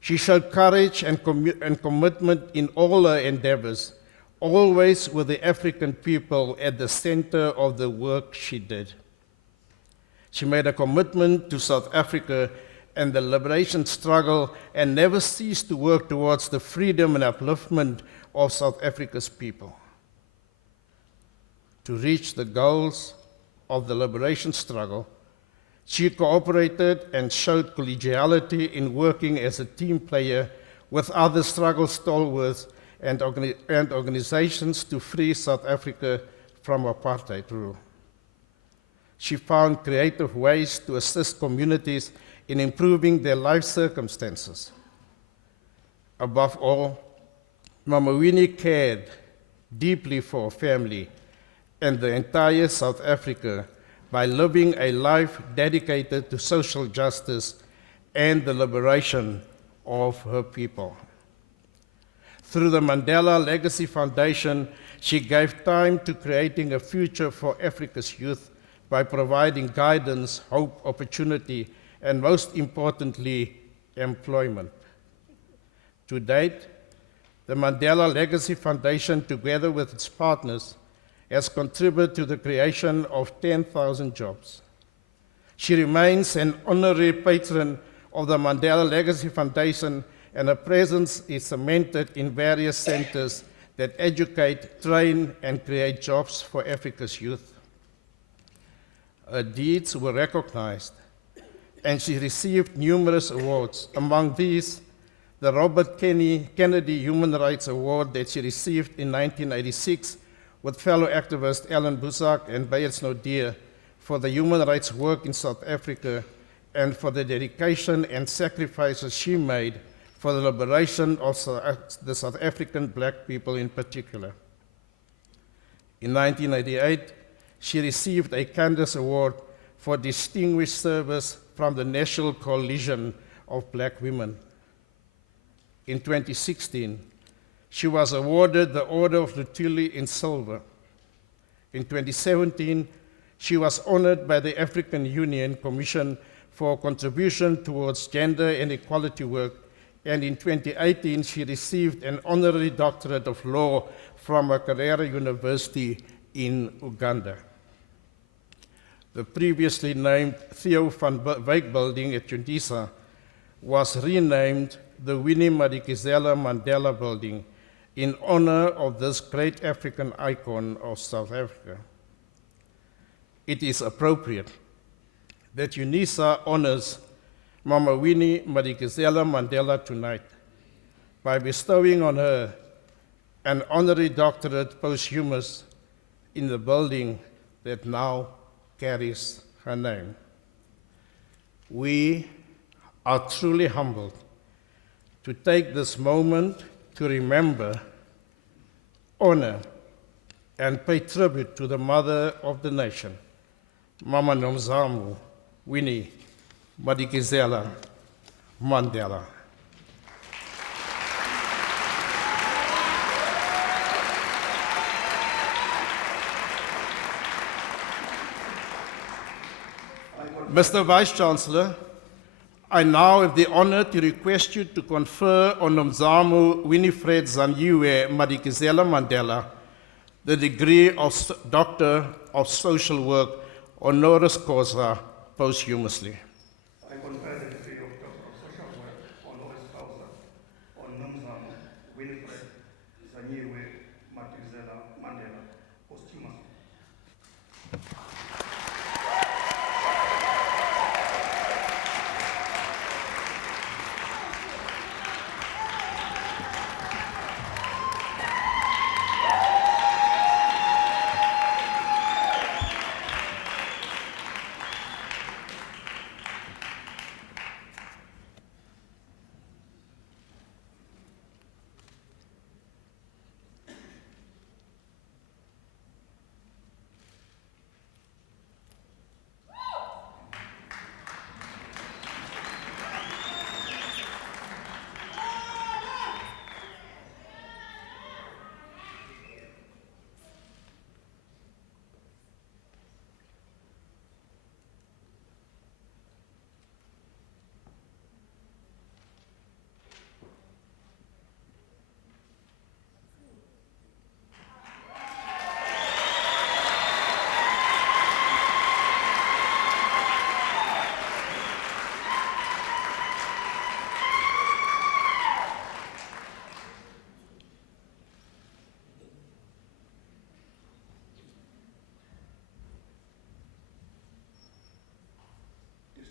She showed courage and commitment in all her endeavors, always with the African people at the center of the work she did. She made a commitment to South Africa and the liberation struggle and never ceased to work towards the freedom and upliftment of South Africa's people. To reach the goals of the liberation struggle, she cooperated and showed collegiality in working as a team player with other struggle stalwarts and organizations to free South Africa from apartheid rule. She found creative ways to assist communities in improving their life circumstances. Above all, Mama Winnie cared deeply for her family and the entire South Africa by living a life dedicated to social justice and the liberation of her people. Through the Mandela Legacy Foundation, she gave time to creating a future for Africa's youth by providing guidance, hope, opportunity, and most importantly, employment. To date, the Mandela Legacy Foundation, together with its partners, has contributed to the creation of 10,000 jobs. She remains an honorary patron of the Mandela Legacy Foundation, and her presence is cemented in various centers that educate, train, and create jobs for Africa's youth. Her deeds were recognized, and she received numerous awards. Among these, the Robert Kennedy Human Rights Award that she received in 1986 with fellow activist Ellen Busak and Bayard Snowdeer for the human rights work in South Africa and for the dedication and sacrifices she made for the liberation of the South African black people in particular. In 1988, she received a Candace Award for distinguished service from the National Coalition of Black Women. In 2016, she was awarded the Order of Lutuli in silver. In 2017, she was honored by the African Union Commission for contribution towards gender and equality work, and in 2018, she received an honorary doctorate of law from Makerere University in Uganda. The previously named Theo van Wyk Building at Unisa was renamed the Winnie Madikizela Mandela Building in honor of this great African icon of South Africa. It is appropriate that Unisa honors Mama Winnie Madikizela Mandela tonight by bestowing on her an honorary doctorate posthumous in the building that now carries her name. We are truly humbled to take this moment to remember, honor, and pay tribute to the mother of the nation, Mama Nomzamo Winnie Madikizela Mandela. Mr. Vice-Chancellor, I now have the honor to request you to confer on Nomzamo Winifred Zanyiwe Madikizela Mandela the degree of Doctor of Social Work honoris causa posthumously. I confer the degree of Doctor of Social Work honoris causa on Nomzamo Winifred Zanyiwe Madikizela Mandela posthumously.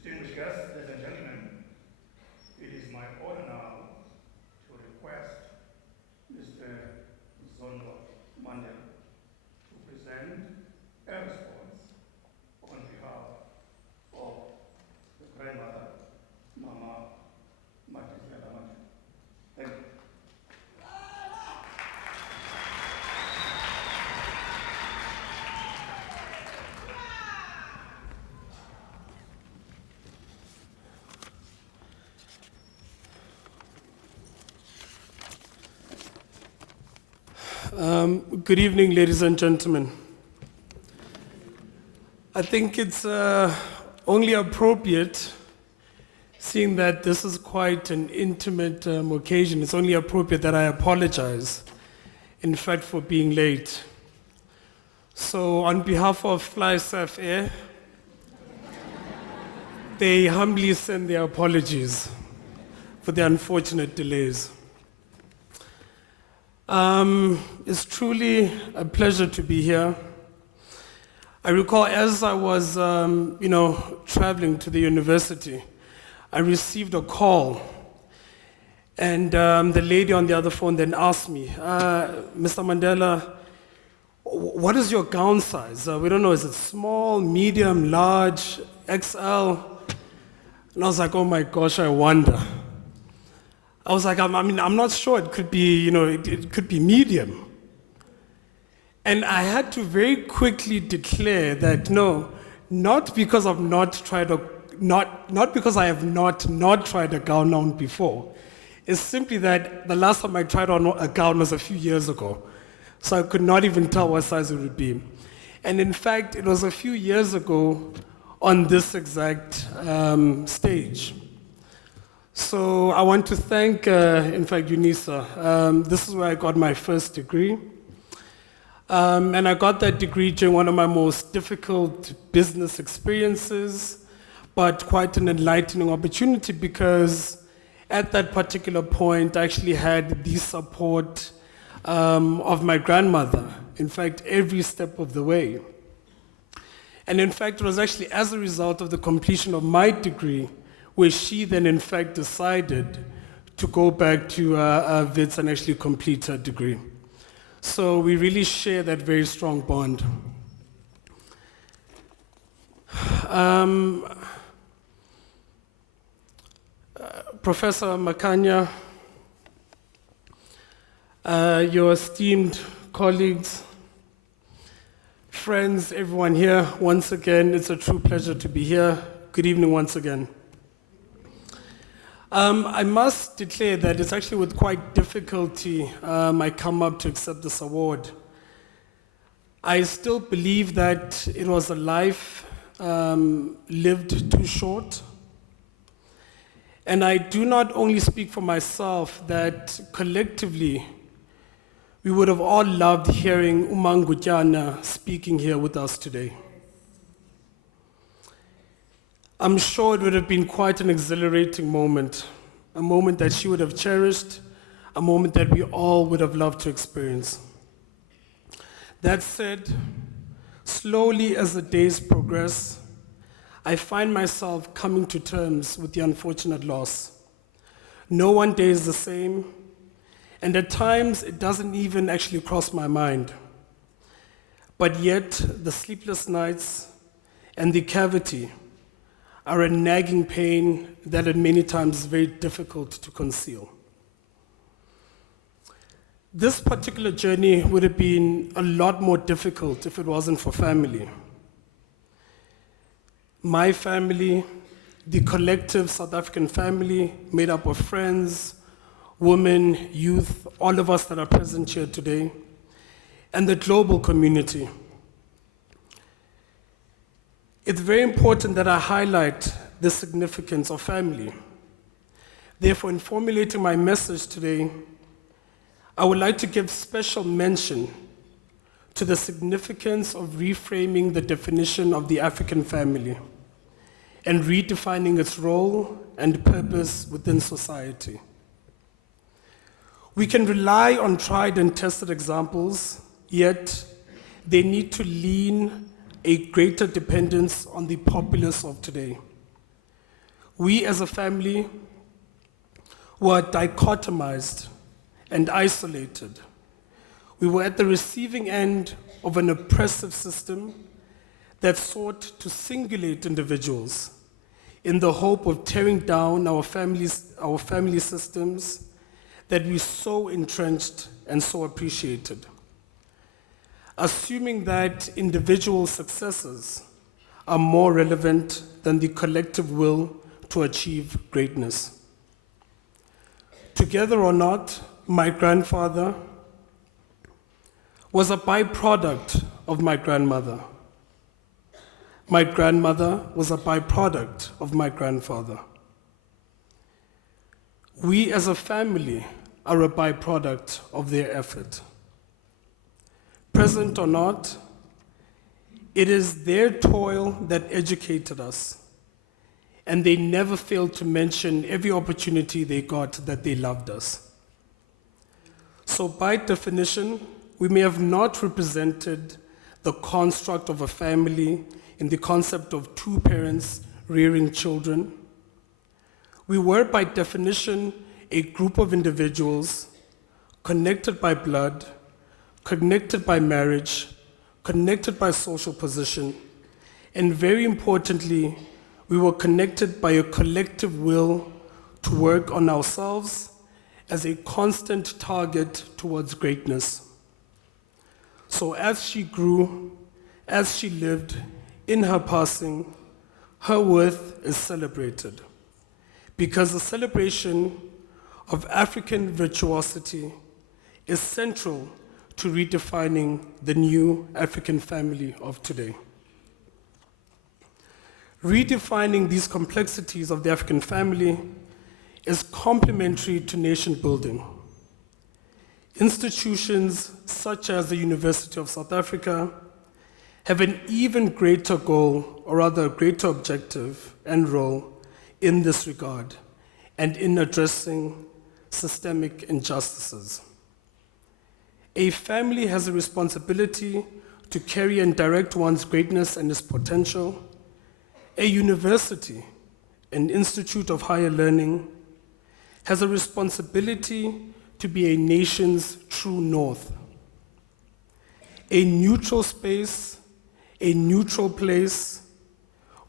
Distinguished guests, ladies and gentlemen, it is my honor now to request Mr. Zondo Mandela to present a response on behalf of the grandmother, Mama Madikizela Mandela. Thank you. Good evening, ladies and gentlemen. I think it's only appropriate, Seeing that this is quite an intimate occasion, it's only appropriate that I apologize, in fact, for being late. So on behalf of Fly Surf Air, they humbly send their apologies for the unfortunate delays. It's truly a pleasure to be here. I recall as I was, traveling to the university, I received a call, and the lady on the other phone then asked me, Mr. Mandela, what is your gown size? We don't know, is it small, medium, large, XL? And I was like, oh my gosh, I wonder. I was like, I'm not sure, it could be, it could be medium. And I had to very quickly declare that no, not because I've not tried not because I have not tried a gown on before. It's simply that the last time I tried on a gown was a few years ago. So I could not even tell what size it would be. And in fact, it was a few years ago on this exact stage. So I want to thank, in fact, Unisa. This is where I got my first degree. And I got that degree during one of my most difficult business experiences, but quite an enlightening opportunity because at that particular point, I actually had the support of my grandmother, in fact, every step of the way. And in fact, it was actually as a result of the completion of my degree where she then, in fact, decided to go back to Wits and actually complete her degree. So we really share that very strong bond. Professor Makanya, your esteemed colleagues, friends, everyone here, once again, it's a true pleasure to be here. Good evening once again. I must declare that it's actually with quite difficulty I come up to accept this award. I still believe that it was a life lived too short. And I do not only speak for myself, that collectively, we would have all loved hearing Umangutyana speaking here with us today. I'm sure it would have been quite an exhilarating moment, a moment that she would have cherished, a moment that we all would have loved to experience. That said, slowly as the days progress, I find myself coming to terms with the unfortunate loss. No one day is the same, and at times it doesn't even actually cross my mind. But yet, the sleepless nights and the cavity are a nagging pain that at many times is very difficult to conceal. This particular journey would have been a lot more difficult if it wasn't for family. My family, the collective South African family made up of friends, women, youth, all of us that are present here today, and the global community. It's very important that I highlight the significance of family. Therefore, in formulating my message today, I would like to give special mention to the significance of reframing the definition of the African family and redefining its role and purpose within society. We can rely on tried and tested examples, yet they need to lean a greater dependence on the populace of today. We as a family were dichotomized and isolated. We were at the receiving end of an oppressive system that sought to singulate individuals in the hope of tearing down our family systems that we so entrenched and so appreciated, assuming that individual successes are more relevant than the collective will to achieve greatness. Together or not, my grandfather was a byproduct of my grandmother. My grandmother was a byproduct of my grandfather. We as a family are a byproduct of their effort. Present or not, it is their toil that educated us, and they never failed to mention every opportunity they got that they loved us. So by definition, we may have not represented the construct of a family in the concept of two parents rearing children. We were by definition a group of individuals connected by blood, connected by marriage, connected by social position, and very importantly, we were connected by a collective will to work on ourselves as a constant target towards greatness. So as she grew, as she lived, in her passing, her worth is celebrated, because the celebration of African virtuosity is central to redefining the new African family of today. Redefining these complexities of the African family is complementary to nation building. Institutions such as the University of South Africa have an even greater goal, or rather a greater objective and role in this regard and in addressing systemic injustices. A family has a responsibility to carry and direct one's greatness and its potential. A university, an institute of higher learning, has a responsibility to be a nation's true north. A neutral space, a neutral place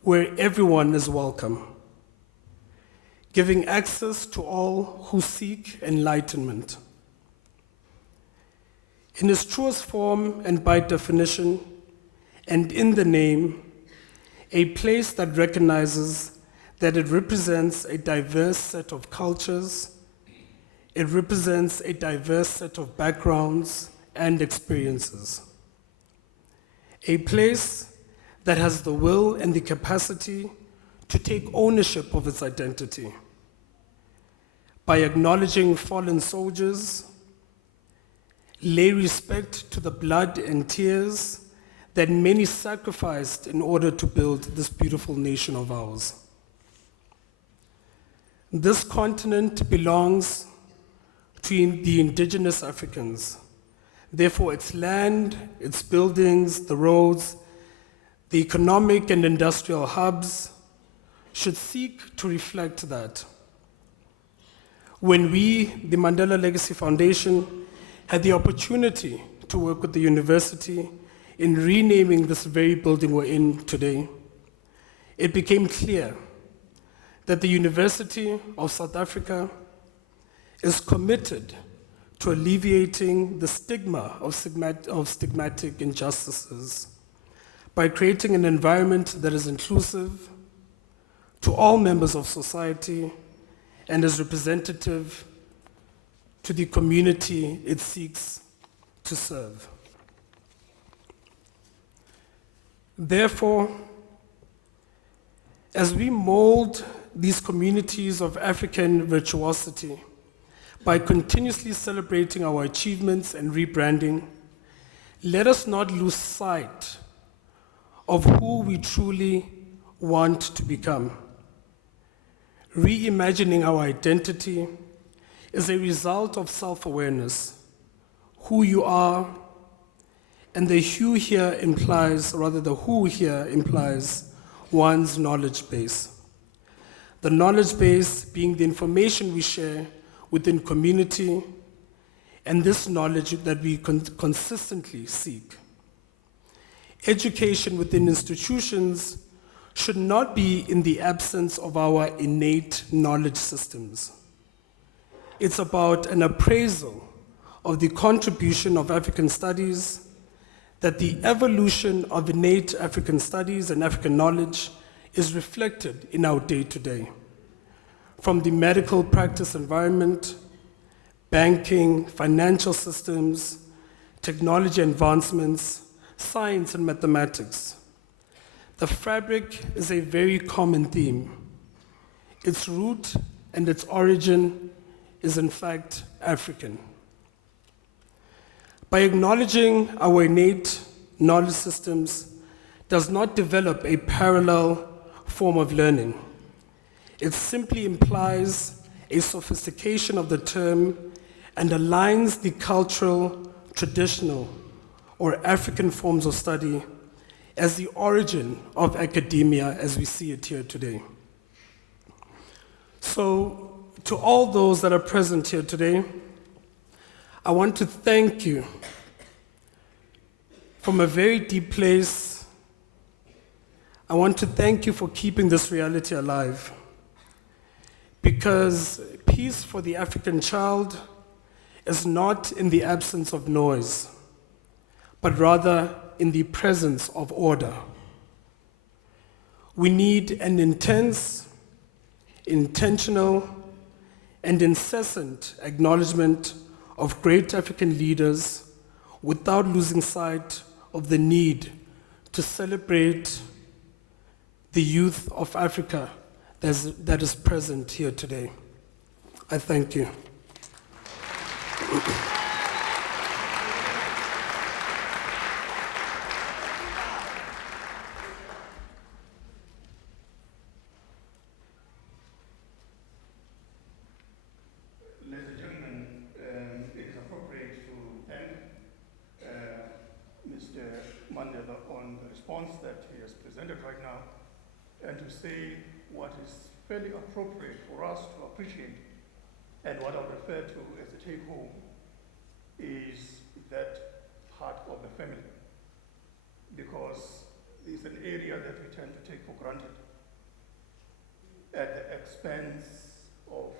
where everyone is welcome, giving access to all who seek enlightenment. In its truest form and by definition, and in the name, a place that recognizes that it represents a diverse set of cultures, it represents a diverse set of backgrounds and experiences. A place that has the will and the capacity to take ownership of its identity by acknowledging fallen soldiers, lay respect to the blood and tears that many sacrificed in order to build this beautiful nation of ours. This continent belongs to the indigenous Africans. Therefore, its land, its buildings, the roads, the economic and industrial hubs should seek to reflect that. When we, the Mandela Legacy Foundation, had the opportunity to work with the university in renaming this very building we're in today, it became clear that the University of South Africa is committed to alleviating the stigma of stigmatic injustices by creating an environment that is inclusive to all members of society and is representative to the community it seeks to serve. Therefore, as we mold these communities of African virtuosity by continuously celebrating our achievements and rebranding, let us not lose sight of who we truly want to become. Reimagining our identity is a result of self-awareness, who you are, and the who here implies one's knowledge base. The knowledge base being the information we share within community, and this knowledge that we consistently seek. Education within institutions should not be in the absence of our innate knowledge systems. It's about an appraisal of the contribution of African studies, that the evolution of innate African studies and African knowledge is reflected in our day-to-day. From the medical practice environment, banking, financial systems, technology advancements, science and mathematics. The fabric is a very common theme. Its root and its origin is in fact African. By acknowledging our innate knowledge systems does not develop a parallel form of learning. It simply implies a sophistication of the term and aligns the cultural, traditional, or African forms of study as the origin of academia as we see it here today. So, to all those that are present here today, I want to thank you from a very deep place. I want to thank you for keeping this reality alive, because peace for the African child is not in the absence of noise, but rather in the presence of order. We need an intense, intentional, and incessant acknowledgement of great African leaders without losing sight of the need to celebrate the youth of Africa that is present here today. I thank you. Ladies and gentlemen, it is appropriate to thank Mr. Mandela on the response that he has presented right now, and to say what is fairly appropriate for us to appreciate, and what I'll refer to as a take-home is that part of the family, because it's an area that we tend to take for granted at the expense of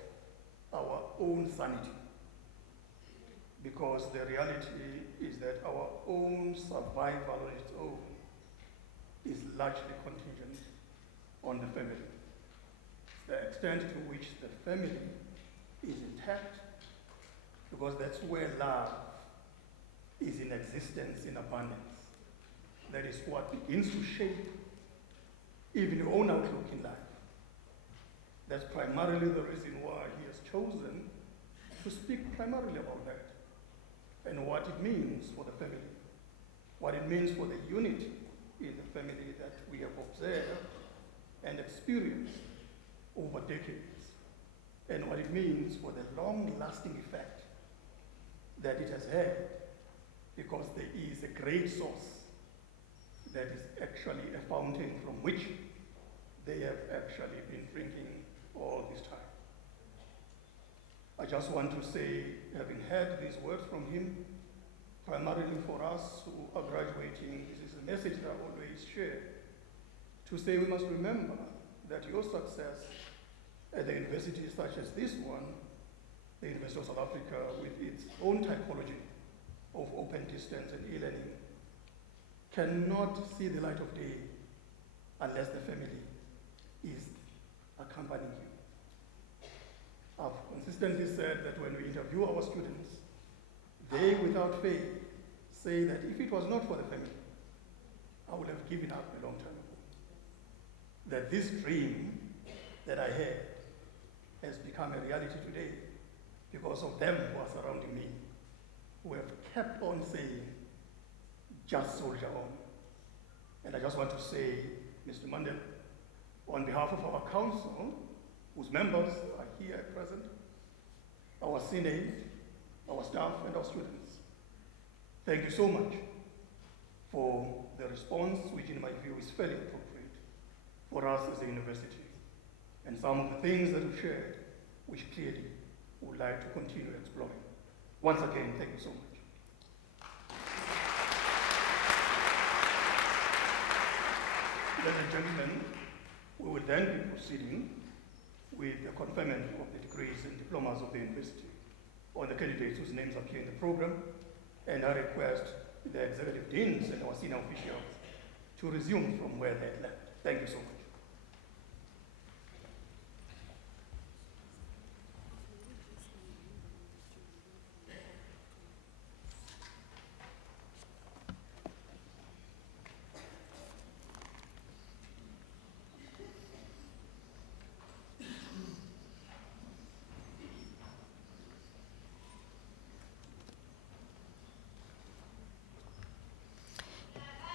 our own sanity, because the reality is that our own survival on its own is largely contingent on the family. The extent to which the family is intact, because that's where love is in existence in abundance. That is what begins to shape even your own outlook in life. That's primarily the reason why he has chosen to speak primarily about that, and what it means for the family, what it means for the unity in the family that we have observed and experienced over decades, and what it means for the long-lasting effect that it has had, because there is a great source that is actually a fountain from which they have actually been drinking all this time. I just want to say, having heard these words from him, primarily for us who are graduating, this is a message that I always share, to say we must remember that your success at the university such as this one, the University of South Africa, with its own typology of open distance and e-learning, cannot see the light of day unless the family is accompanying you. I've consistently said that when we interview our students, they without fail say that if it was not for the family, I would have given up a long time ago. That this dream that I had has become a reality today because of them who are surrounding me, who have kept on saying, just soldier on. And I just want to say, Mr. Mandela, on behalf of our council, whose members are here at present, our Senate, our staff, and our students, thank you so much for the response, which in my view is fairly appropriate for us as a university, and some of the things that we've shared, which clearly we would like to continue exploring. Once again, thank you so much. Ladies and gentlemen, we will then be proceeding with the conferment of the degrees and diplomas of the university on the candidates whose names appear in the program, and I request the executive deans and our senior officials to resume from where they had left. Thank you so much.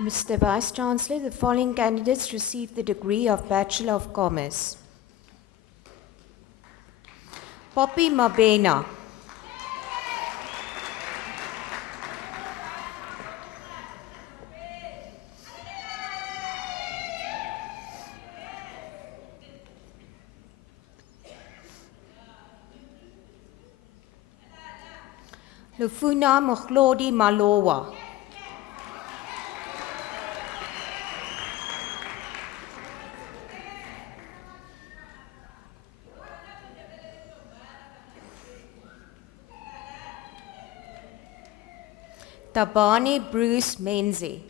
Mr. Vice-Chancellor, the following candidates received the degree of Bachelor of Commerce. Poppy Mabena. Lufuna Mokhlodi Malowa. Tabani Bruce Menzi.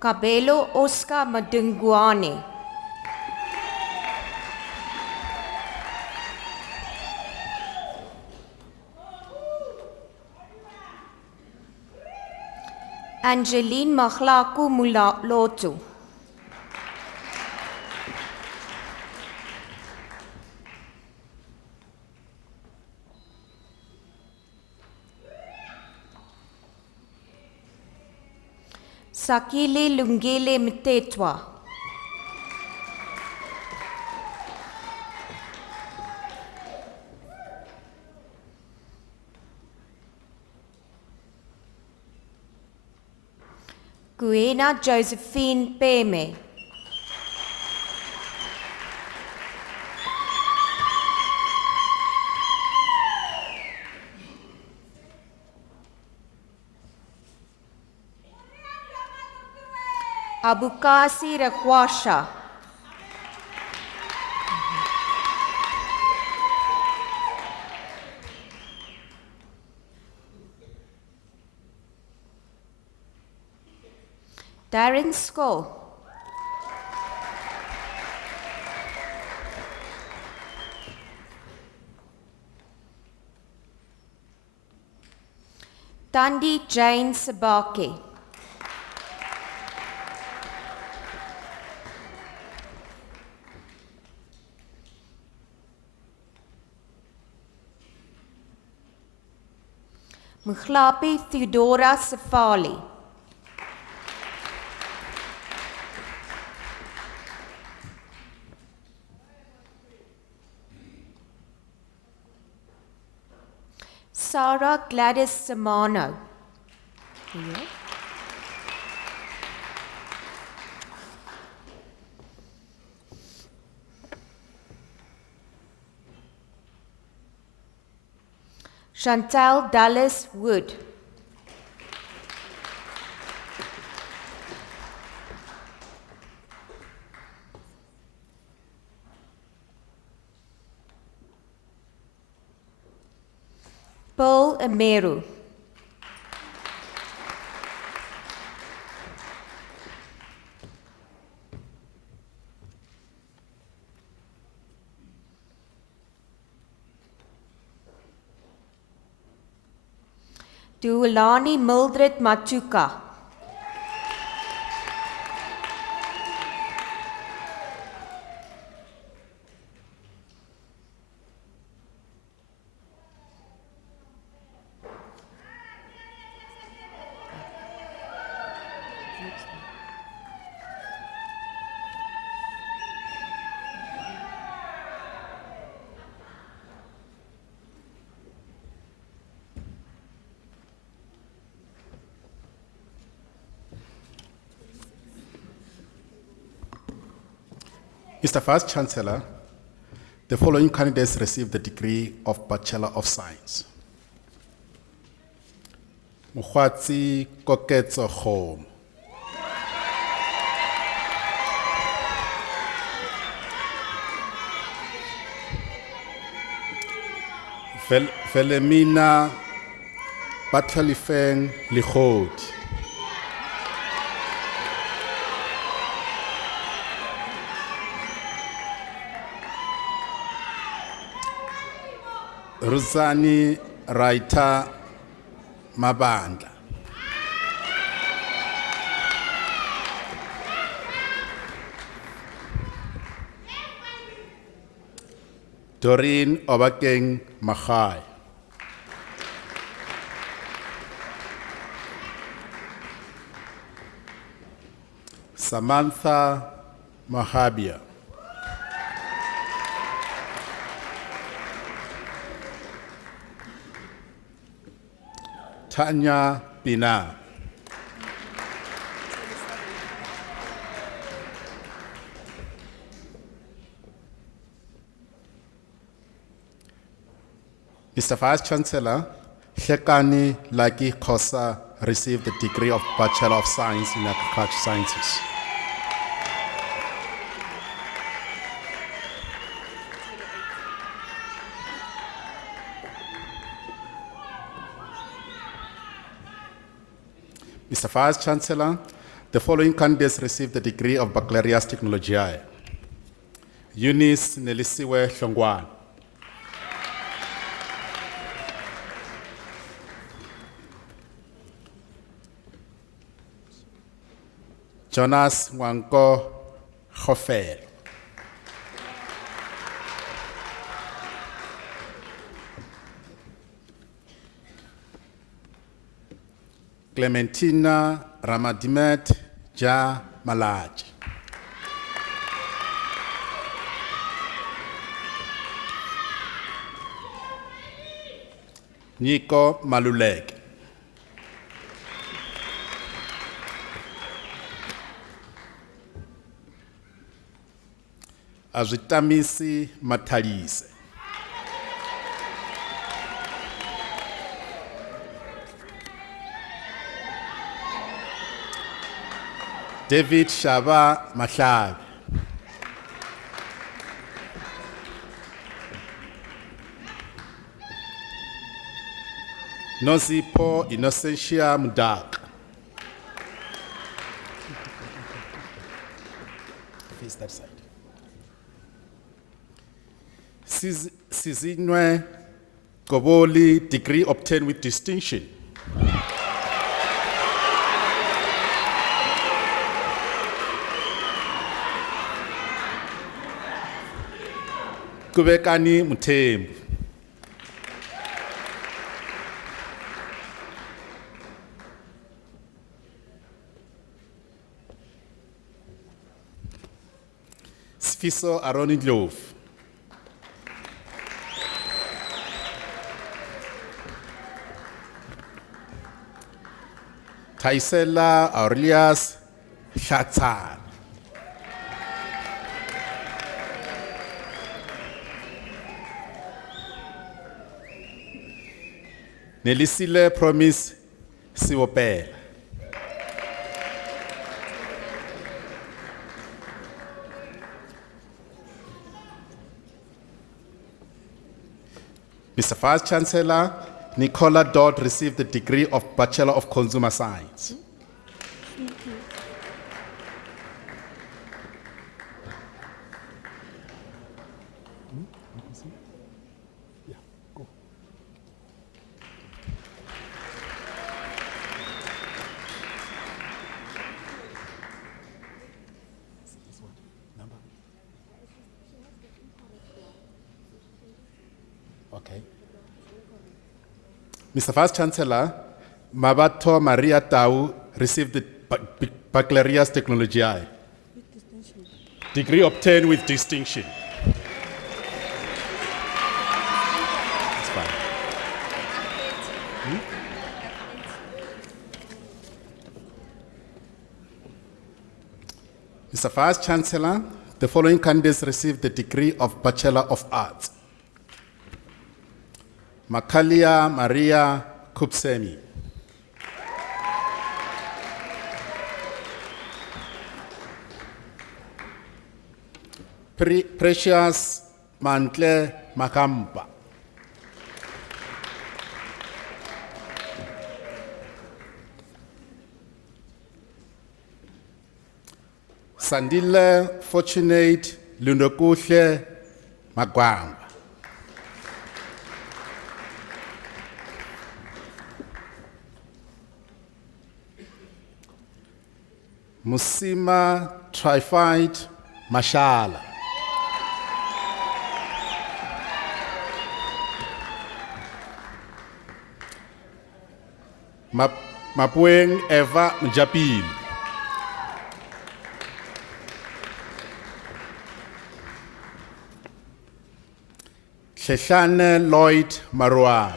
Kabelo Oscar Madungwane. Angeline Maglaku Lotu. Sakile Lungele Mtetwa. Guena Josephine Peme. Abukasi Rakwasha. Darren Sko. Tandi Jane Sabaki. Muglapi Theodora Safali. Sarah Gladys Samano. Chantal Dallas Wood. Paul Emeru. Duolani Mildred Machuka. Mr. Vice Chancellor, the following candidates received the degree of Bachelor of Science. Mukhatsi Koketso Home. Velemina Batlalifeng Lichot. Ruzani Raita Mabandla. Doreen Obakeng Mahai. Samantha Mahabia. Tanya Pina. Mr. Vice Chancellor, Hlekani Laki Khosa received the degree of Bachelor of Science in Agricultural Sciences. Mr. Vice Chancellor, the following candidates received the degree of Baccalaureus Technologiae. Eunice Nelisiwe Hlongwane. Jonas Wanko Hofer. Clementina Ramadimet Ja Malaji. Nico Malulek. Azitamisi Matalise. David Shaba Mahlabi. Nosipo Innocentia Mudak. Face that side. Sizinwe Goboli, degree obtained with distinction. Kubekani Mutembu. Sfiso Aroni Glove. Taisela Aurelius Shatzan. Nelisile Promise Siwopela. Mr. Vice Chancellor, Nicola Dodd received the degree of Bachelor of Consumer Science. Okay. Mr. Vice Chancellor, Mabato Maria Tau received the Baccalaureus Technologiae. Degree obtained with distinction. That's fine. Mr. Vice Chancellor, the following candidates received the degree of Bachelor of Arts. Makalia Maria Kupsemi. Precious Mantle Makampa. Sandile Fortunate Lundokuhle Magwanga. Musima Trifite Mashala. Mapueng Eva Mjapili. Shehlane Lloyd Marwan.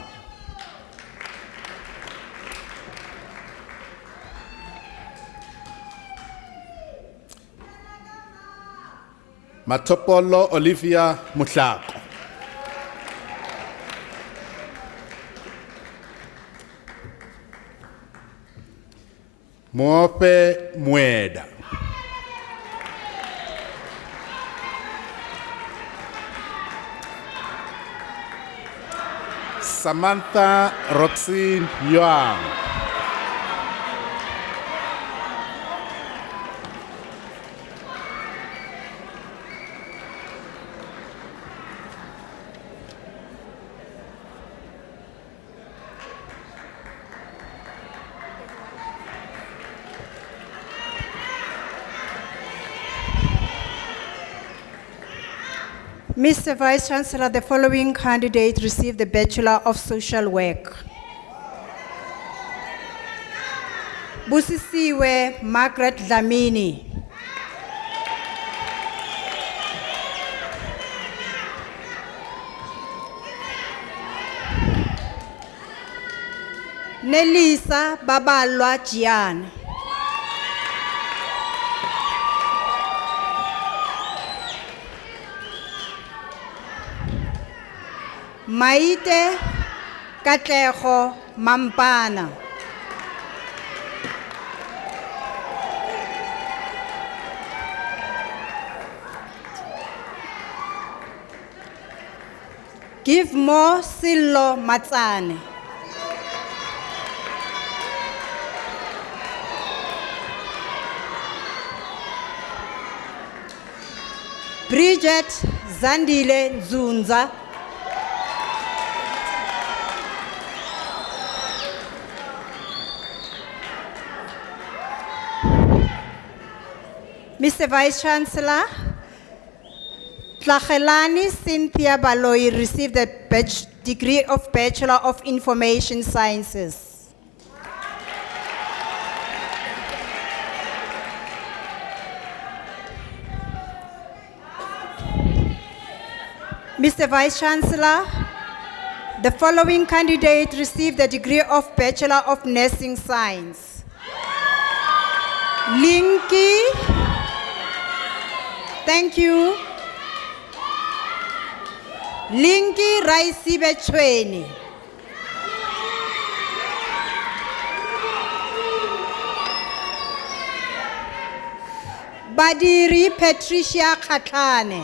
Matopolo Olivia Mutlako. Mope Mueda. Samantha Roxine Yuang. Mr. Vice Chancellor, the following candidate received the Bachelor of Social Work. Busisiwe Margaret Dlamini. Nelisa Babalwa Jian. Maite Katlego Mampana. Give more Sillo Matsane. Bridget Zandile Nzunza. Mr. Vice Chancellor, Tlagelani Cynthia Baloyi received the degree of Bachelor of Information Sciences. Mr. Vice Chancellor, the following candidate received the degree of Bachelor of Nursing Science. Linky, thank you. Linky Raisibe Chweni. Badiri Patricia Katlane.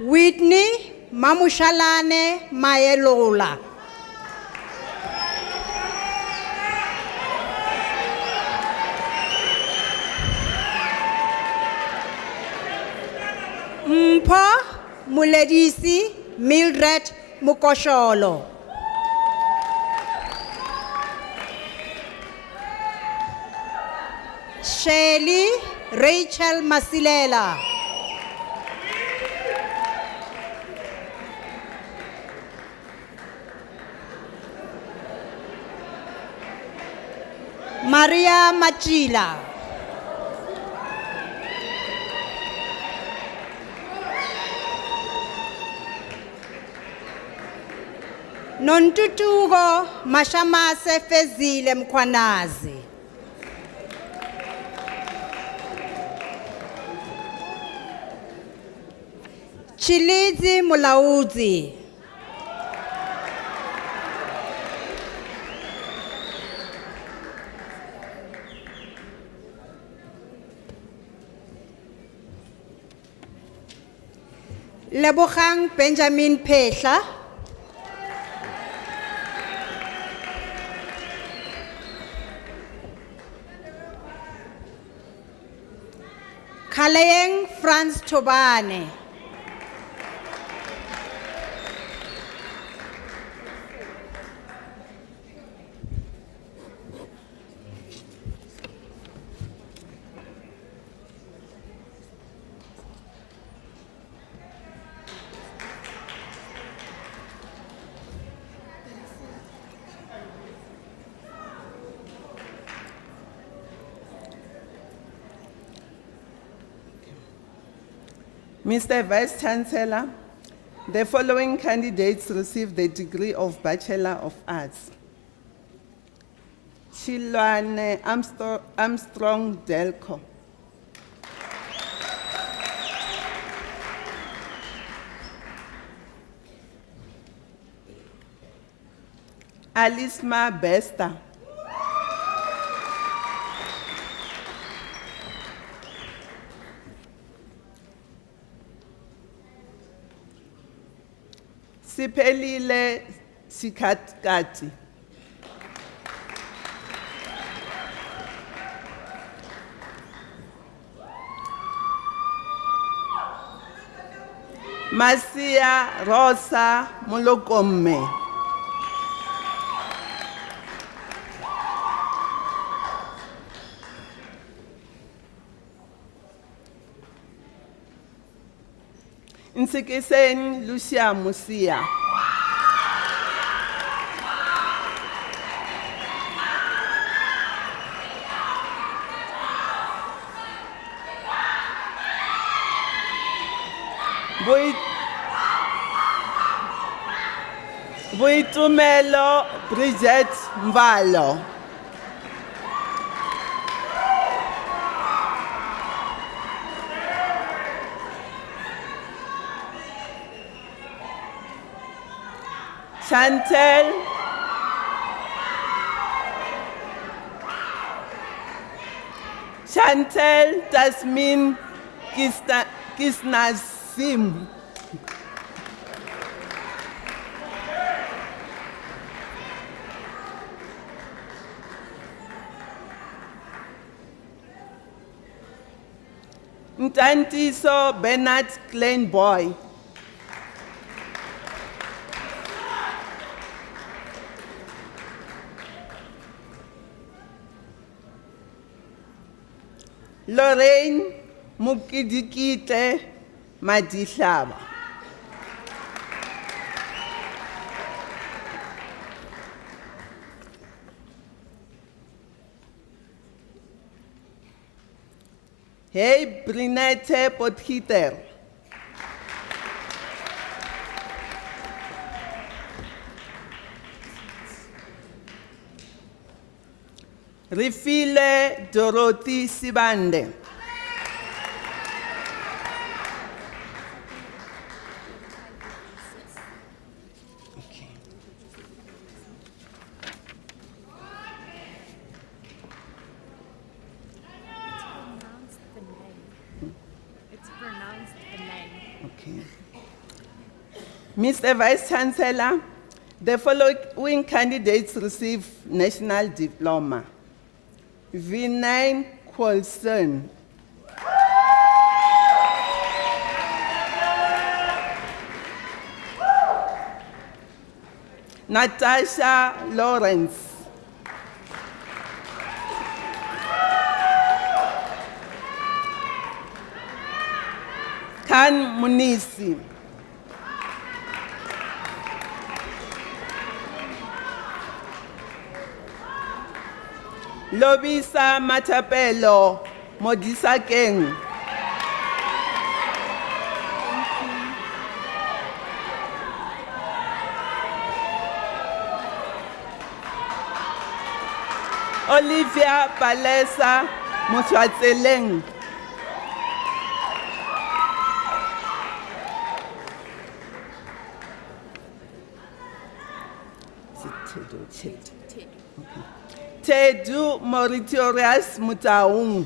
Whitney Mamushalane Mayelola. Mpho Muledisi Mildred Mukosholo. Shelley Rachel Masilela. Maria Machila. Nontutugo Mashamase Fezile Mkwanazi. Chilizi Mulauzi. Lebogang Benjamin Phehla. Kaleng Franz Tobane. Mr. Vice Chancellor, the following candidates received the degree of Bachelor of Arts. Chilwane Armstrong Delco. Alisma Besta. Siphelile Sikatkati. Masia Rosa Molokome. Nsikiseni Lucia Musia. Boitumelo Bridget Mvalo. Chantel Tasmin Kisnasim. Ntantiso Bernard Kleinboy. Lorraine Mukidikite Madihlaba. Hey Brinette Potgieter. Rifile Dorothy Sibande. Okay. It's pronounced the name. Okay. Mr. Vice Chancellor, the following candidates receive national diploma. V9 Colson. Natasha Lawrence. Khan Munisi. Lobisa Matapelo Modisa Keng. Olivia Palesa Motwatseleng. Tedu Moritorius Mutaung.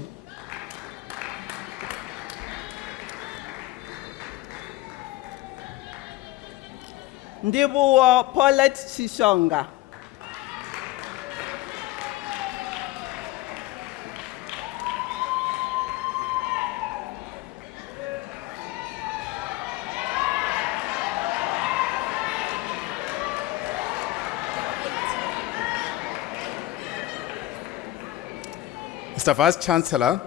Ndibuwo Paulette Chishonga. Mr. Vice Chancellor,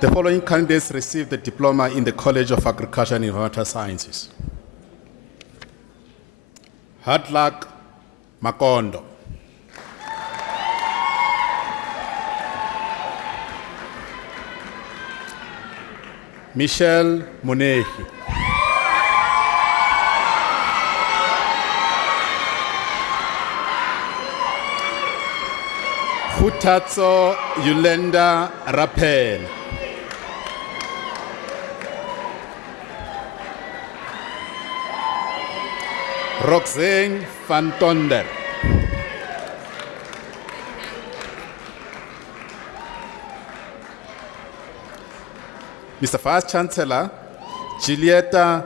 the following candidates received the diploma in the College of Agriculture and Environmental Sciences. Hardluck Makondo. Michelle Monehi. Hutatso Yolanda Rappel. Roxanne van Tonder. Mr. Vice Chancellor, Julieta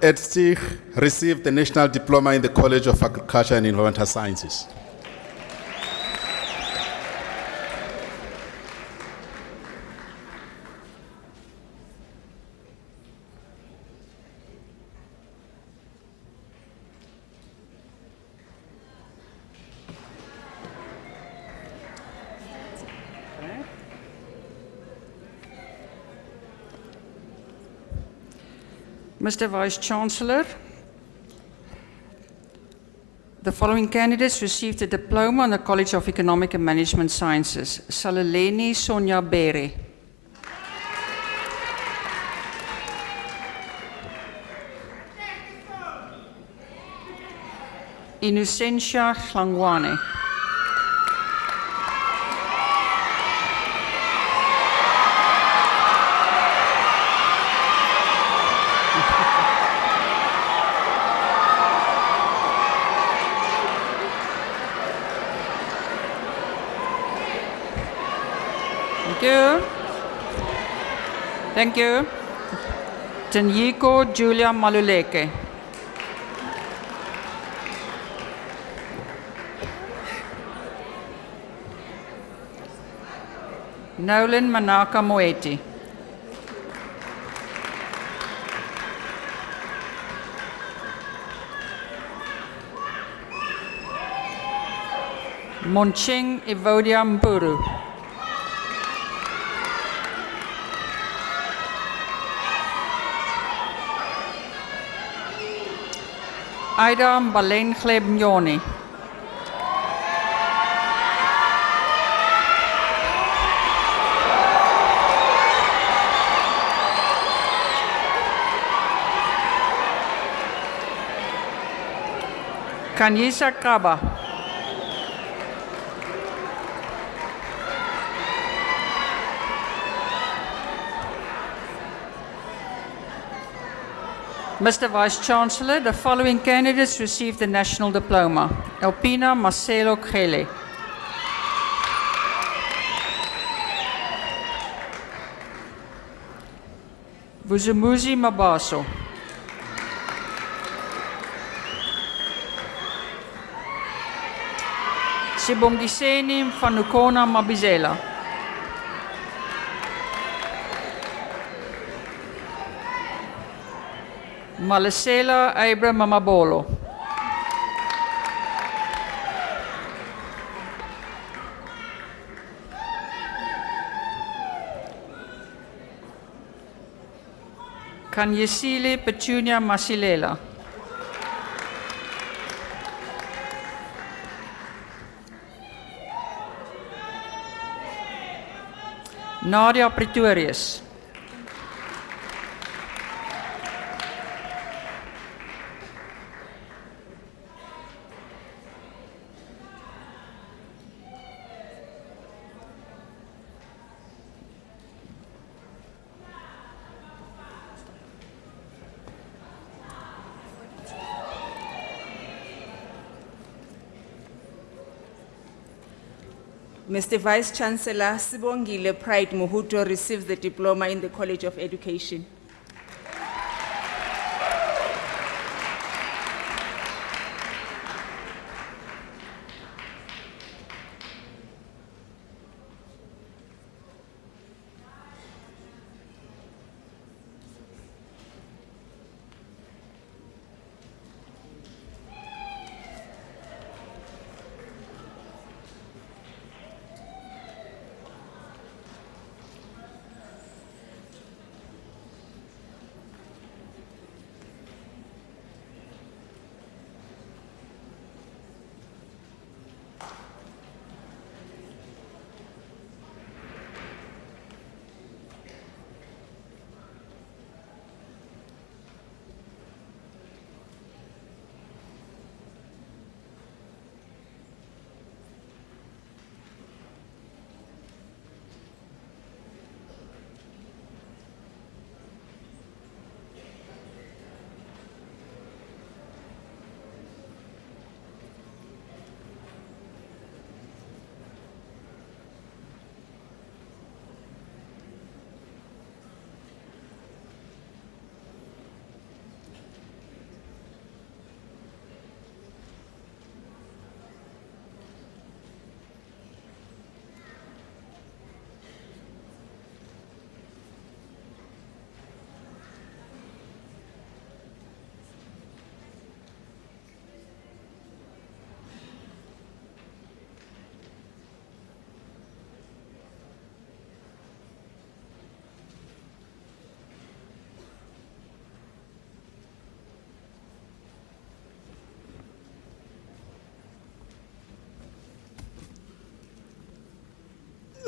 Edstich received the National Diploma in the College of Agriculture and Environmental Sciences. Mr. Vice-Chancellor, the following candidates received a diploma on the College of Economic and Management Sciences. Saleleni Sonia Bere. Innocentia Glangwane. Thank you. Tenyiko Julia Maluleke. Nolan Manaka Moeti. Monching Evodia Mpuru. Aida Mbalen Glebnyoni. Kanyisa Kaba. Mr. Vice-Chancellor, the following candidates received the National Diploma. Elpina Marcelo Gele. Vuzumuzi Mabaso. Sibongiseni Fanukona Mabizela. Malesela Abra Mamabolo. Kanyesile Petunia Masilela. Nadia Pretorius. Mr. Vice-Chancellor, Sibongile Pride Muhuto receives the diploma in the College of Education.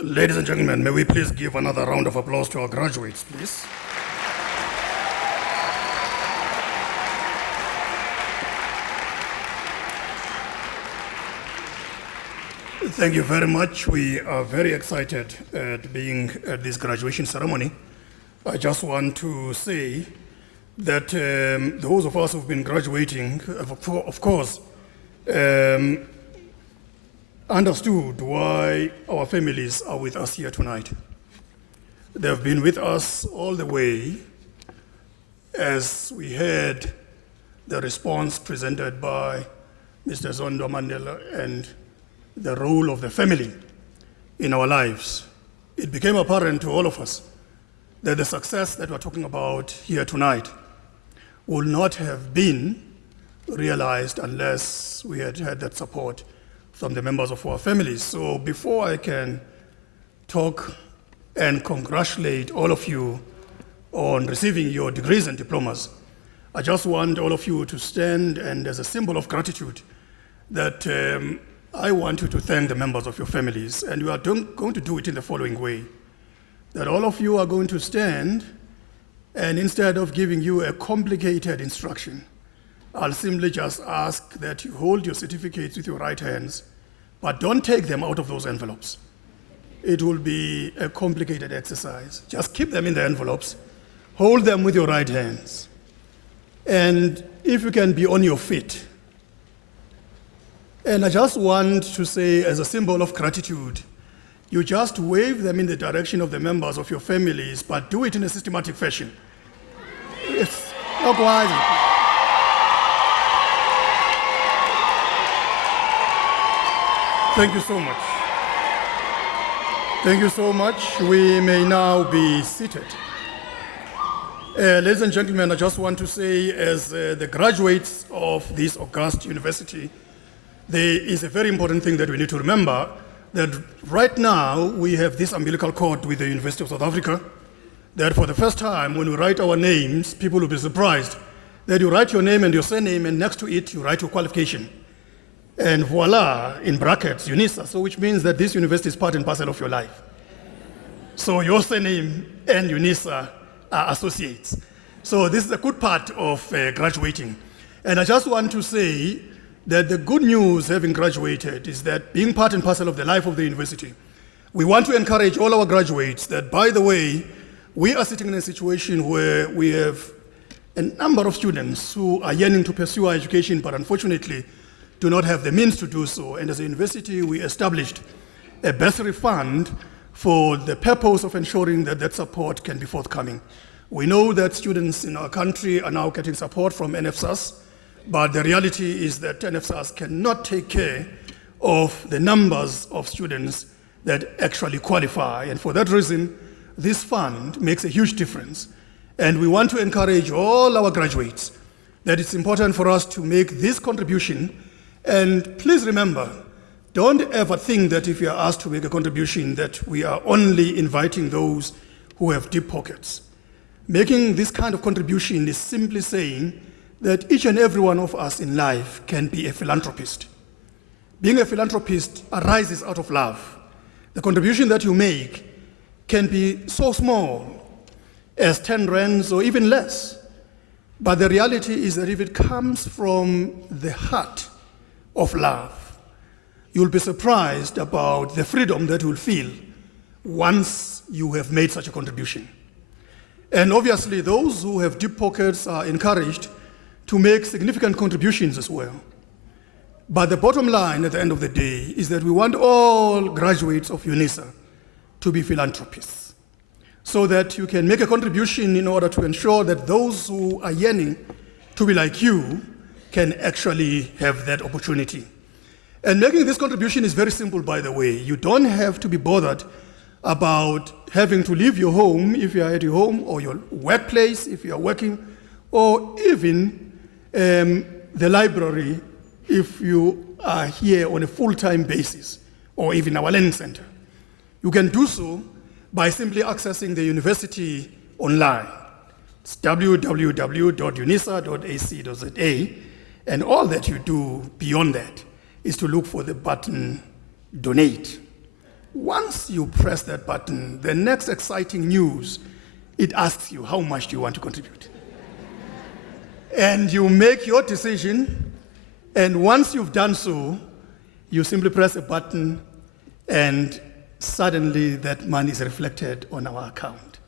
Ladies and gentlemen, may we please give another round of applause to our graduates, please. Thank you very much. We are very excited at being at this graduation ceremony. I just want to say that those of us who've been graduating, of course, understood why our families are with us here tonight. They have been with us all the way as we heard the response presented by Mr. Zondo Mandela and the role of the family in our lives. It became apparent to all of us that the success that we're talking about here tonight would not have been realized unless we had had that support from the members of our families. So before I can talk and congratulate all of you on receiving your degrees and diplomas, I just want all of you to stand, and as a symbol of gratitude that I want you to thank the members of your families, and you are going to do it in the following way. That all of you are going to stand, and instead of giving you a complicated instruction, I'll simply just ask that you hold your certificates with your right hands, but don't take them out of those envelopes. It will be a complicated exercise. Just keep them in the envelopes, hold them with your right hands, and if you can be on your feet. And I just want to say, as a symbol of gratitude, you just wave them in the direction of the members of your families, but do it in a systematic fashion. It's not wise. Thank you so much. Thank you so much. We may now be seated. Ladies and gentlemen, I just want to say, as the graduates of this august university, there is a very important thing that we need to remember, that right now we have this umbilical cord with the University of South Africa, that for the first time when we write our names, people will be surprised that you write your name and your surname, and next to it you write your qualification. And voila, in brackets, Unisa, so which means that this university is part and parcel of your life. So your surname and Unisa are associates. So this is a good part of graduating. And I just want to say that the good news having graduated is that being part and parcel of the life of the university, we want to encourage all our graduates that, by the way, we are sitting in a situation where we have a number of students who are yearning to pursue our education, but unfortunately do not have the means to do so. And as a university, we established a bursary fund for the purpose of ensuring that that support can be forthcoming. We know that students in our country are now getting support from NFSAS, but the reality is that NFSAS cannot take care of the numbers of students that actually qualify. And for that reason, this fund makes a huge difference. And we want to encourage all our graduates that it's important for us to make this contribution. And please remember, don't ever think that if you are asked to make a contribution that we are only inviting those who have deep pockets. Making this kind of contribution is simply saying that each and every one of us in life can be a philanthropist. Being a philanthropist arises out of love. The contribution that you make can be so small as 10 rands or even less. But the reality is that if it comes from the heart of love, you'll be surprised about the freedom that you'll feel once you have made such a contribution. And obviously, those who have deep pockets are encouraged to make significant contributions as well. But the bottom line at the end of the day is that we want all graduates of Unisa to be philanthropists, so that you can make a contribution in order to ensure that those who are yearning to be like you can actually have that opportunity. And making this contribution is very simple, by the way. You don't have to be bothered about having to leave your home if you are at your home, or your workplace if you are working, or even the library if you are here on a full-time basis, or even our learning center. You can do so by simply accessing the university online. It's www.unisa.ac.za, and all that you do beyond that is to look for the button Donate. once you press that button, the next exciting news, it asks you how much do you want to contribute. And you make your decision, and once you've done so, you simply press a button, and suddenly that money is reflected on our account.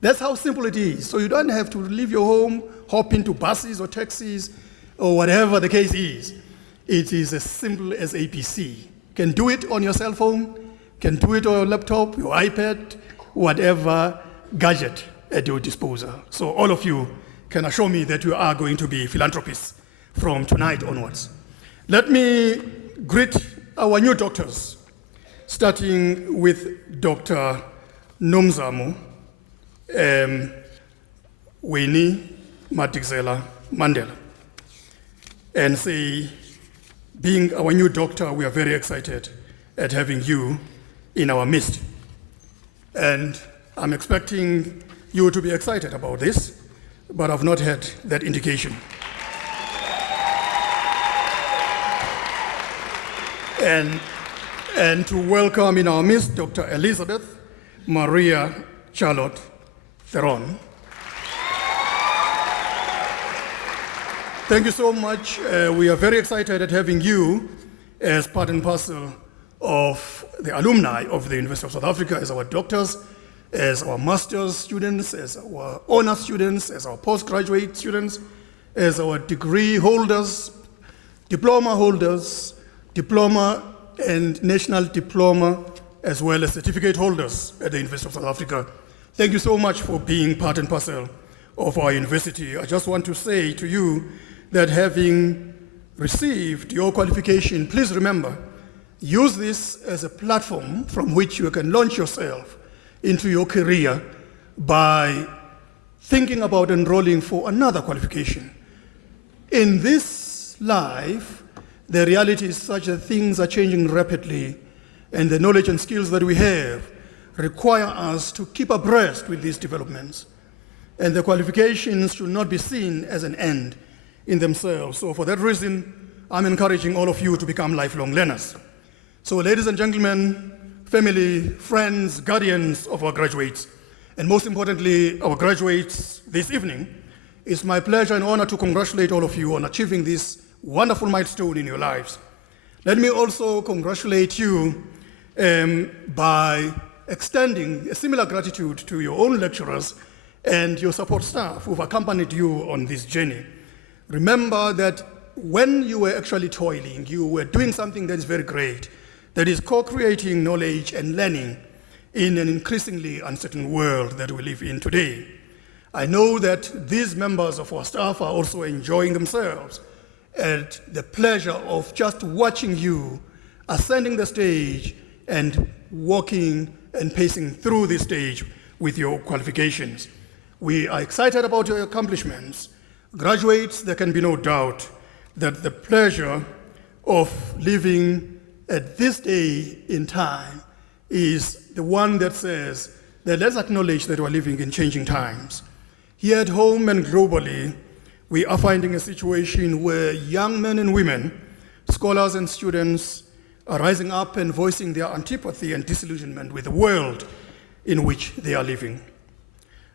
That's how simple it is. So you don't have to leave your home, hop into buses or taxis, or whatever the case is. It is as simple as ABC. You can do it on your cell phone, can do it on your laptop, your iPad, whatever gadget at your disposal. So all of you can assure me that you are going to be philanthropists from tonight onwards. Let me greet our new doctors, starting with Dr. Nomzamo Winnie Madikizela Mandela, and say, being our new doctor, we are very excited at having you in our midst. And I'm expecting you to be excited about this, but I've not had that indication. And to welcome in our midst Dr. Elizabeth Maria Charlotte Theron. Thank you so much. We are very excited at having you as part and parcel of the alumni of the University of South Africa, as our doctors, as our master's students, as our honor students, as our postgraduate students, as our degree holders, diploma and national diploma, as well as certificate holders at the University of South Africa. Thank you so much for being part and parcel of our university. I just want to say to you that having received your qualification, please remember, use this as a platform from which you can launch yourself into your career by thinking about enrolling for another qualification. In this life, the reality is such that things are changing rapidly, and the knowledge and skills that we have require us to keep abreast with these developments. And the qualifications should not be seen as an end in themselves. So for that reason, I'm encouraging all of you to become lifelong learners. So ladies and gentlemen, family, friends, guardians of our graduates, and most importantly, our graduates this evening, it's my pleasure and honor to congratulate all of you on achieving this wonderful milestone in your lives. Let me also congratulate you by extending a similar gratitude to your own lecturers and your support staff who've accompanied you on this journey. Remember that when you were actually toiling, you were doing something that is very great, that is co-creating knowledge and learning in an increasingly uncertain world that we live in today. I know that these members of our staff are also enjoying themselves at the pleasure of just watching you ascending the stage and walking and pacing through the stage with your qualifications. We are excited about your accomplishments. Graduates, there can be no doubt that the pleasure of living at this day in time is the one that says that let's acknowledge that we're living in changing times. Here at home and globally, we are finding a situation where young men and women, scholars and students, are rising up and voicing their antipathy and disillusionment with the world in which they are living.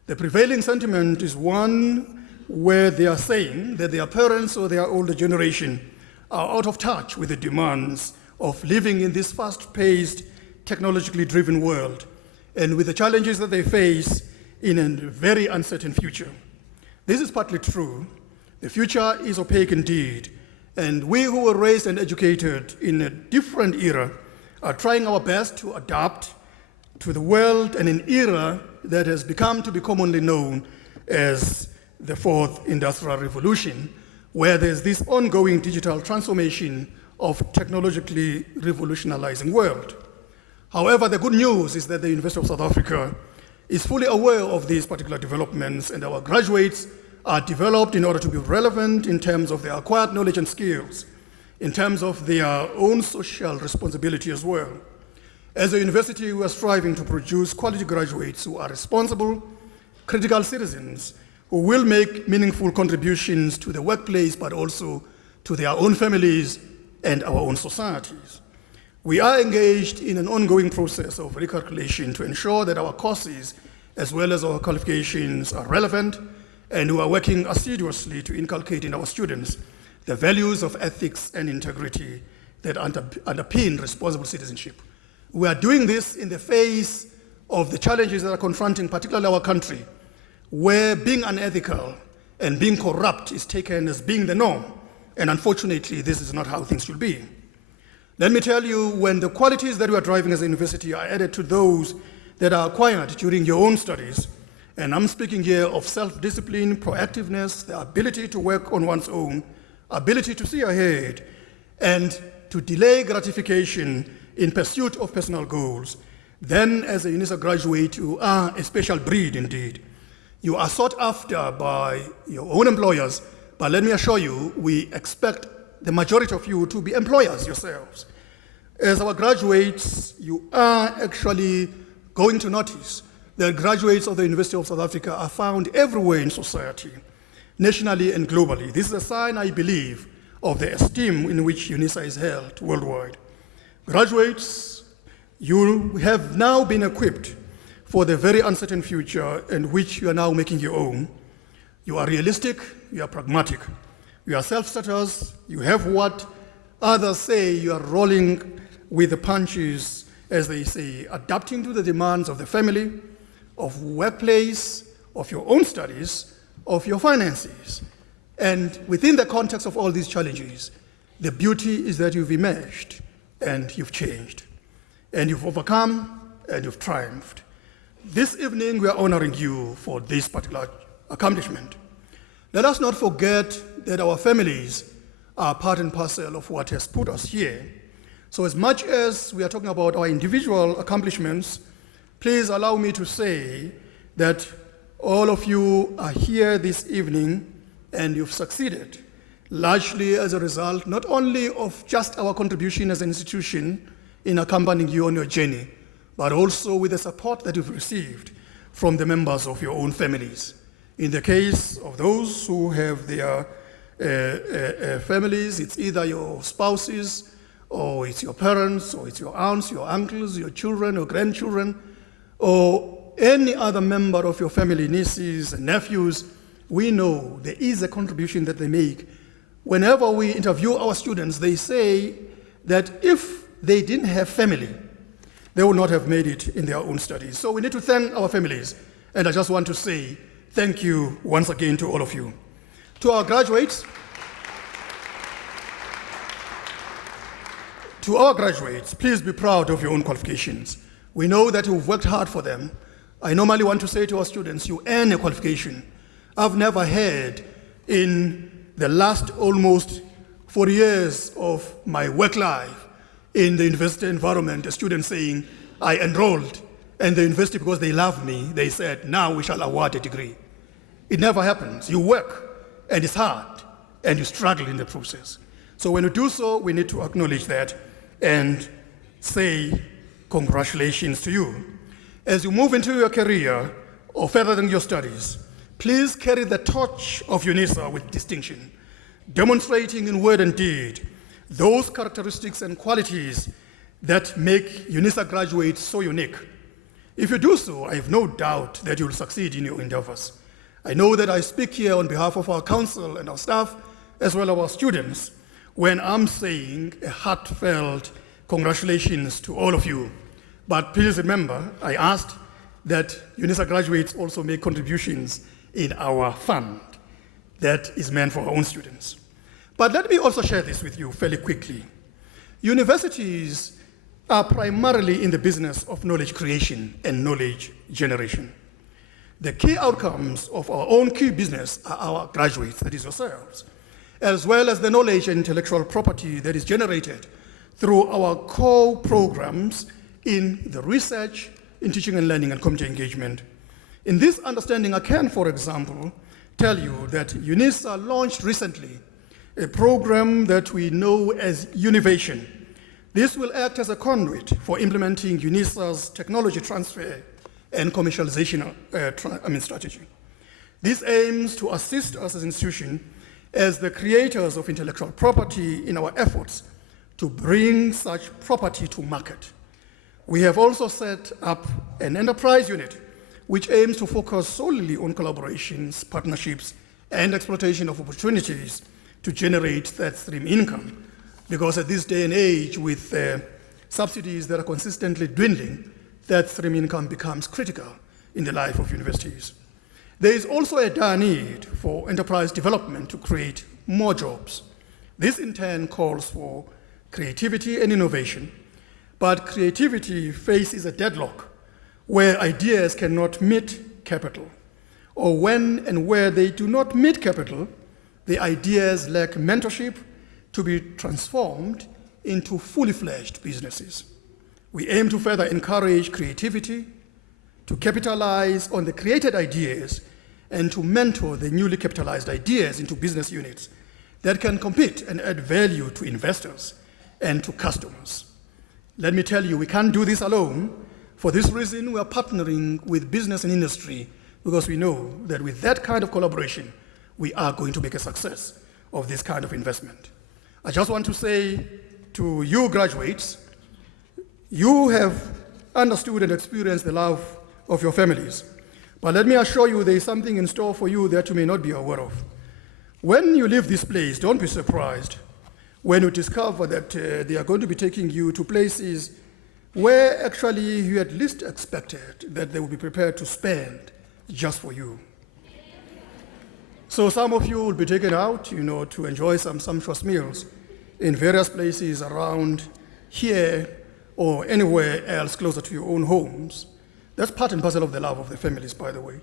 The prevailing sentiment is one where they are saying that their parents or their older generation are out of touch with the demands of living in this fast-paced, technologically driven world, and with the challenges that they face in a very uncertain future. This is partly true. The future is opaque indeed, and we who were raised and educated in a different era are trying our best to adapt to the world and an era that has become to be commonly known as the Fourth Industrial Revolution, where there's this ongoing digital transformation of technologically revolutionizing world. However, the good news is that the University of South Africa is fully aware of these particular developments, and our graduates are developed in order to be relevant in terms of their acquired knowledge and skills, in terms of their own social responsibility as well. As a university, we are striving to produce quality graduates who are responsible, critical citizens who will make meaningful contributions to the workplace, but also to their own families and our own societies. We are engaged in an ongoing process of recalculation to ensure that our courses, as well as our qualifications, are relevant, and we are working assiduously to inculcate in our students the values of ethics and integrity that underpin responsible citizenship. We are doing this in the face of the challenges that are confronting particularly our country, where being unethical and being corrupt is taken as being the norm, and unfortunately, this is not how things should be. Let me tell you, when the qualities that we are driving as a university are added to those that are acquired during your own studies, and I'm speaking here of self-discipline, proactiveness, the ability to work on one's own, ability to see ahead, and to delay gratification in pursuit of personal goals, then as a Unisa graduate, you are a special breed indeed. You are sought after by your own employers, but let me assure you, we expect the majority of you to be employers yourselves. As our graduates, you are actually going to notice that graduates of the University of South Africa are found everywhere in society, nationally and globally. This is a sign, I believe, of the esteem in which Unisa is held worldwide. Graduates, you have now been equipped for the very uncertain future in which you are now making your own. You are realistic, you are pragmatic. You are self-starters, you have what others say you are rolling with the punches, as they say, adapting to the demands of the family, of workplace, of your own studies, of your finances. And within the context of all these challenges, the beauty is that you've emerged and you've changed, and you've overcome and you've triumphed. This evening, we are honoring you for this particular accomplishment. Let us not forget that our families are part and parcel of what has put us here. So as much as we are talking about our individual accomplishments, please allow me to say that all of you are here this evening and you've succeeded, largely as a result not only of just our contribution as an institution in accompanying you on your journey, but also with the support that you've received from the members of your own families. In the case of those who have their families, it's either your spouses, or it's your parents, or it's your aunts, your uncles, your children, or grandchildren, or any other member of your family, nieces and nephews. We know there is a contribution that they make. Whenever we interview our students, they say that if they didn't have family, they would not have made it in their own studies. So we need to thank our families, and I just want to say thank you once again to all of you. To our graduates, please be proud of your own qualifications. We know that you've worked hard for them. I normally want to say to our students, you earn a qualification. I've never heard in the last almost 40 years of my work life in the university environment, a student saying, I enrolled in the university because they love me. They said, now we shall award a degree. It never happens. You work, and it's hard, and you struggle in the process. So when you do so, we need to acknowledge that and say congratulations to you. As you move into your career or further than your studies, please carry the torch of Unisa with distinction, demonstrating in word and deed those characteristics and qualities that make Unisa graduates so unique. If you do so, I have no doubt that you will succeed in your endeavors. I know that I speak here on behalf of our council and our staff, as well as our students, when I'm saying a heartfelt congratulations to all of you. But please remember, I asked that Unisa graduates also make contributions in our fund that is meant for our own students. But let me also share this with you fairly quickly. Universities are primarily in the business of knowledge creation and knowledge generation. The key outcomes of our own key business are our graduates, that is yourselves, as well as the knowledge and intellectual property that is generated through our core programs in the research, in teaching and learning, and community engagement. In this understanding, I can, for example, tell you that Unisa launched recently a program that we know as Univation. This will act as a conduit for implementing Unisa's technology transfer and commercialization strategy. This aims to assist us as an institution as the creators of intellectual property in our efforts to bring such property to market. We have also set up an enterprise unit which aims to focus solely on collaborations, partnerships, and exploitation of opportunities to generate third stream income. Because at this day and age, with subsidies that are consistently dwindling, third stream income becomes critical in the life of universities. There is also a dire need for enterprise development to create more jobs. This in turn calls for creativity and innovation, but creativity faces a deadlock where ideas cannot meet capital, or when and where they do not meet capital, the ideas lack mentorship to be transformed into fully fledged businesses. We aim to further encourage creativity, to capitalize on the created ideas, and to mentor the newly capitalized ideas into business units that can compete and add value to investors and to customers. Let me tell you, we can't do this alone. For this reason, we are partnering with business and industry because we know that with that kind of collaboration, we are going to make a success of this kind of investment. I just want to say to you graduates, you have understood and experienced the love of your families. But let me assure you there is something in store for you that you may not be aware of. When you leave this place, don't be surprised when you discover that they are going to be taking you to places where actually you at least expected that they will be prepared to spend just for you. So some of you will be taken out, to enjoy some sumptuous meals in various places around here or anywhere else closer to your own homes. That's part and parcel of the love of the families, by the way.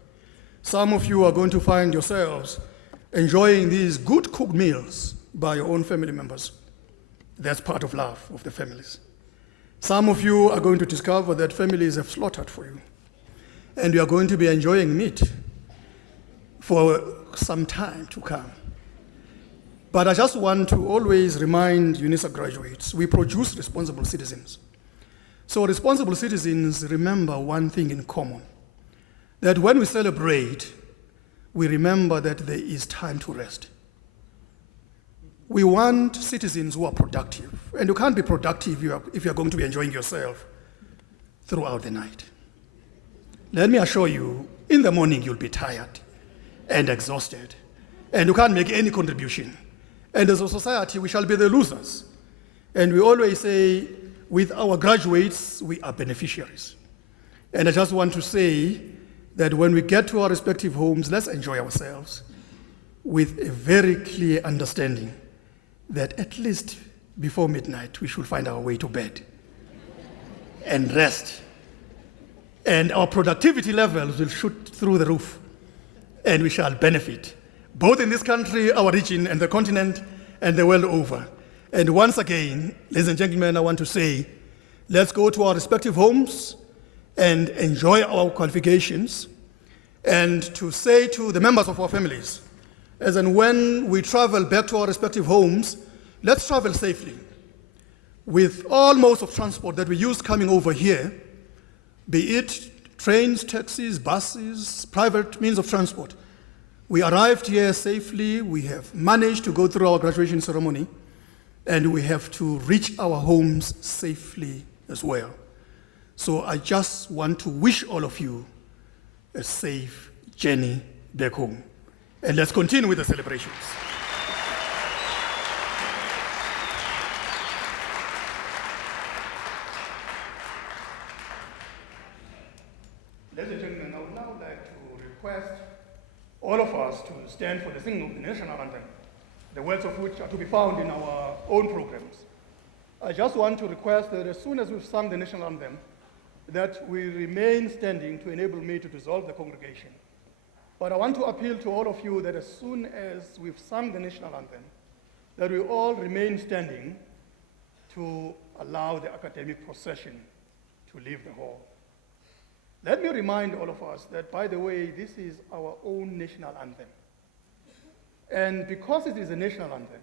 Some of you are going to find yourselves enjoying these good cooked meals by your own family members. That's part of love of the families. Some of you are going to discover that families have slaughtered for you, and you are going to be enjoying meat for some time to come. But I just want to always remind Unisa graduates, we produce responsible citizens. So responsible citizens remember one thing in common, that when we celebrate, we remember that there is time to rest. We want citizens who are productive, and you can't be productive if you're going to be enjoying yourself throughout the night. Let me assure you, in the morning you'll be tired and exhausted, and you can't make any contribution. And as a society, we shall be the losers. And we always say, with our graduates, we are beneficiaries. And I just want to say that when we get to our respective homes, let's enjoy ourselves with a very clear understanding that at least before midnight, we should find our way to bed and rest. And our productivity levels will shoot through the roof, and we shall benefit, both in this country, our region, and the continent, and the world over. And once again, ladies and gentlemen, I want to say, let's go to our respective homes and enjoy our qualifications, and to say to the members of our families, as and when we travel back to our respective homes, let's travel safely. With all modes of transport that we use coming over here, be it trains, taxis, buses, private means of transport, we arrived here safely, we have managed to go through our graduation ceremony, and we have to reach our homes safely as well. So I just want to wish all of you a safe journey back home. And let's continue with the celebrations. Ladies and gentlemen, I would now like to request all of us to stand for the singing of the national anthem, the words of which are to be found in our own programs. I just want to request that as soon as we've sung the national anthem, that we remain standing to enable me to dissolve the congregation. But I want to appeal to all of you that as soon as we've sung the national anthem, that we all remain standing to allow the academic procession to leave the hall. Let me remind all of us that, by the way, this is our own national anthem. And because it is a national anthem,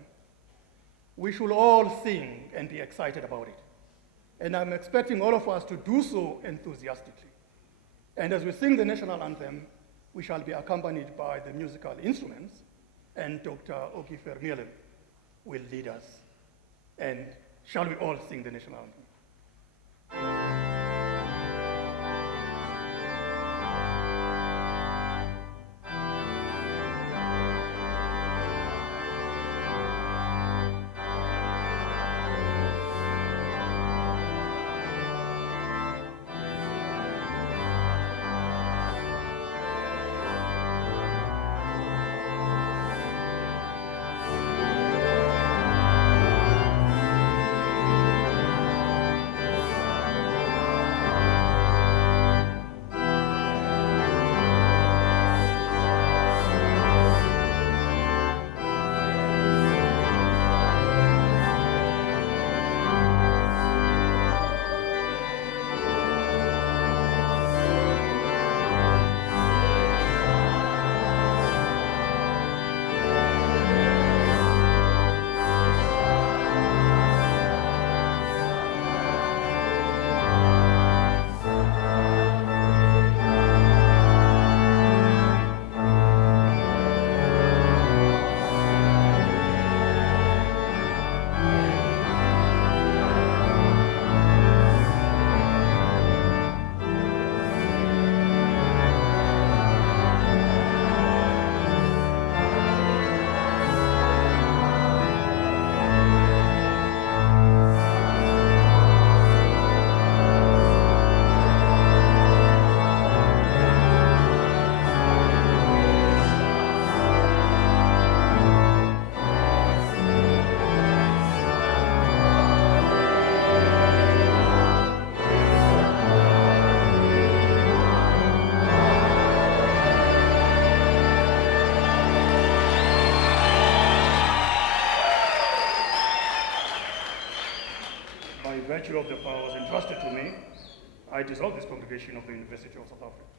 we should all sing and be excited about it. And I'm expecting all of us to do so enthusiastically. And as we sing the national anthem, we shall be accompanied by the musical instruments, and Dr. Oki Vermeulen will lead us and Shall we all sing the national anthem? By virtue of the powers entrusted to me, I dissolve this congregation of the University of South Africa.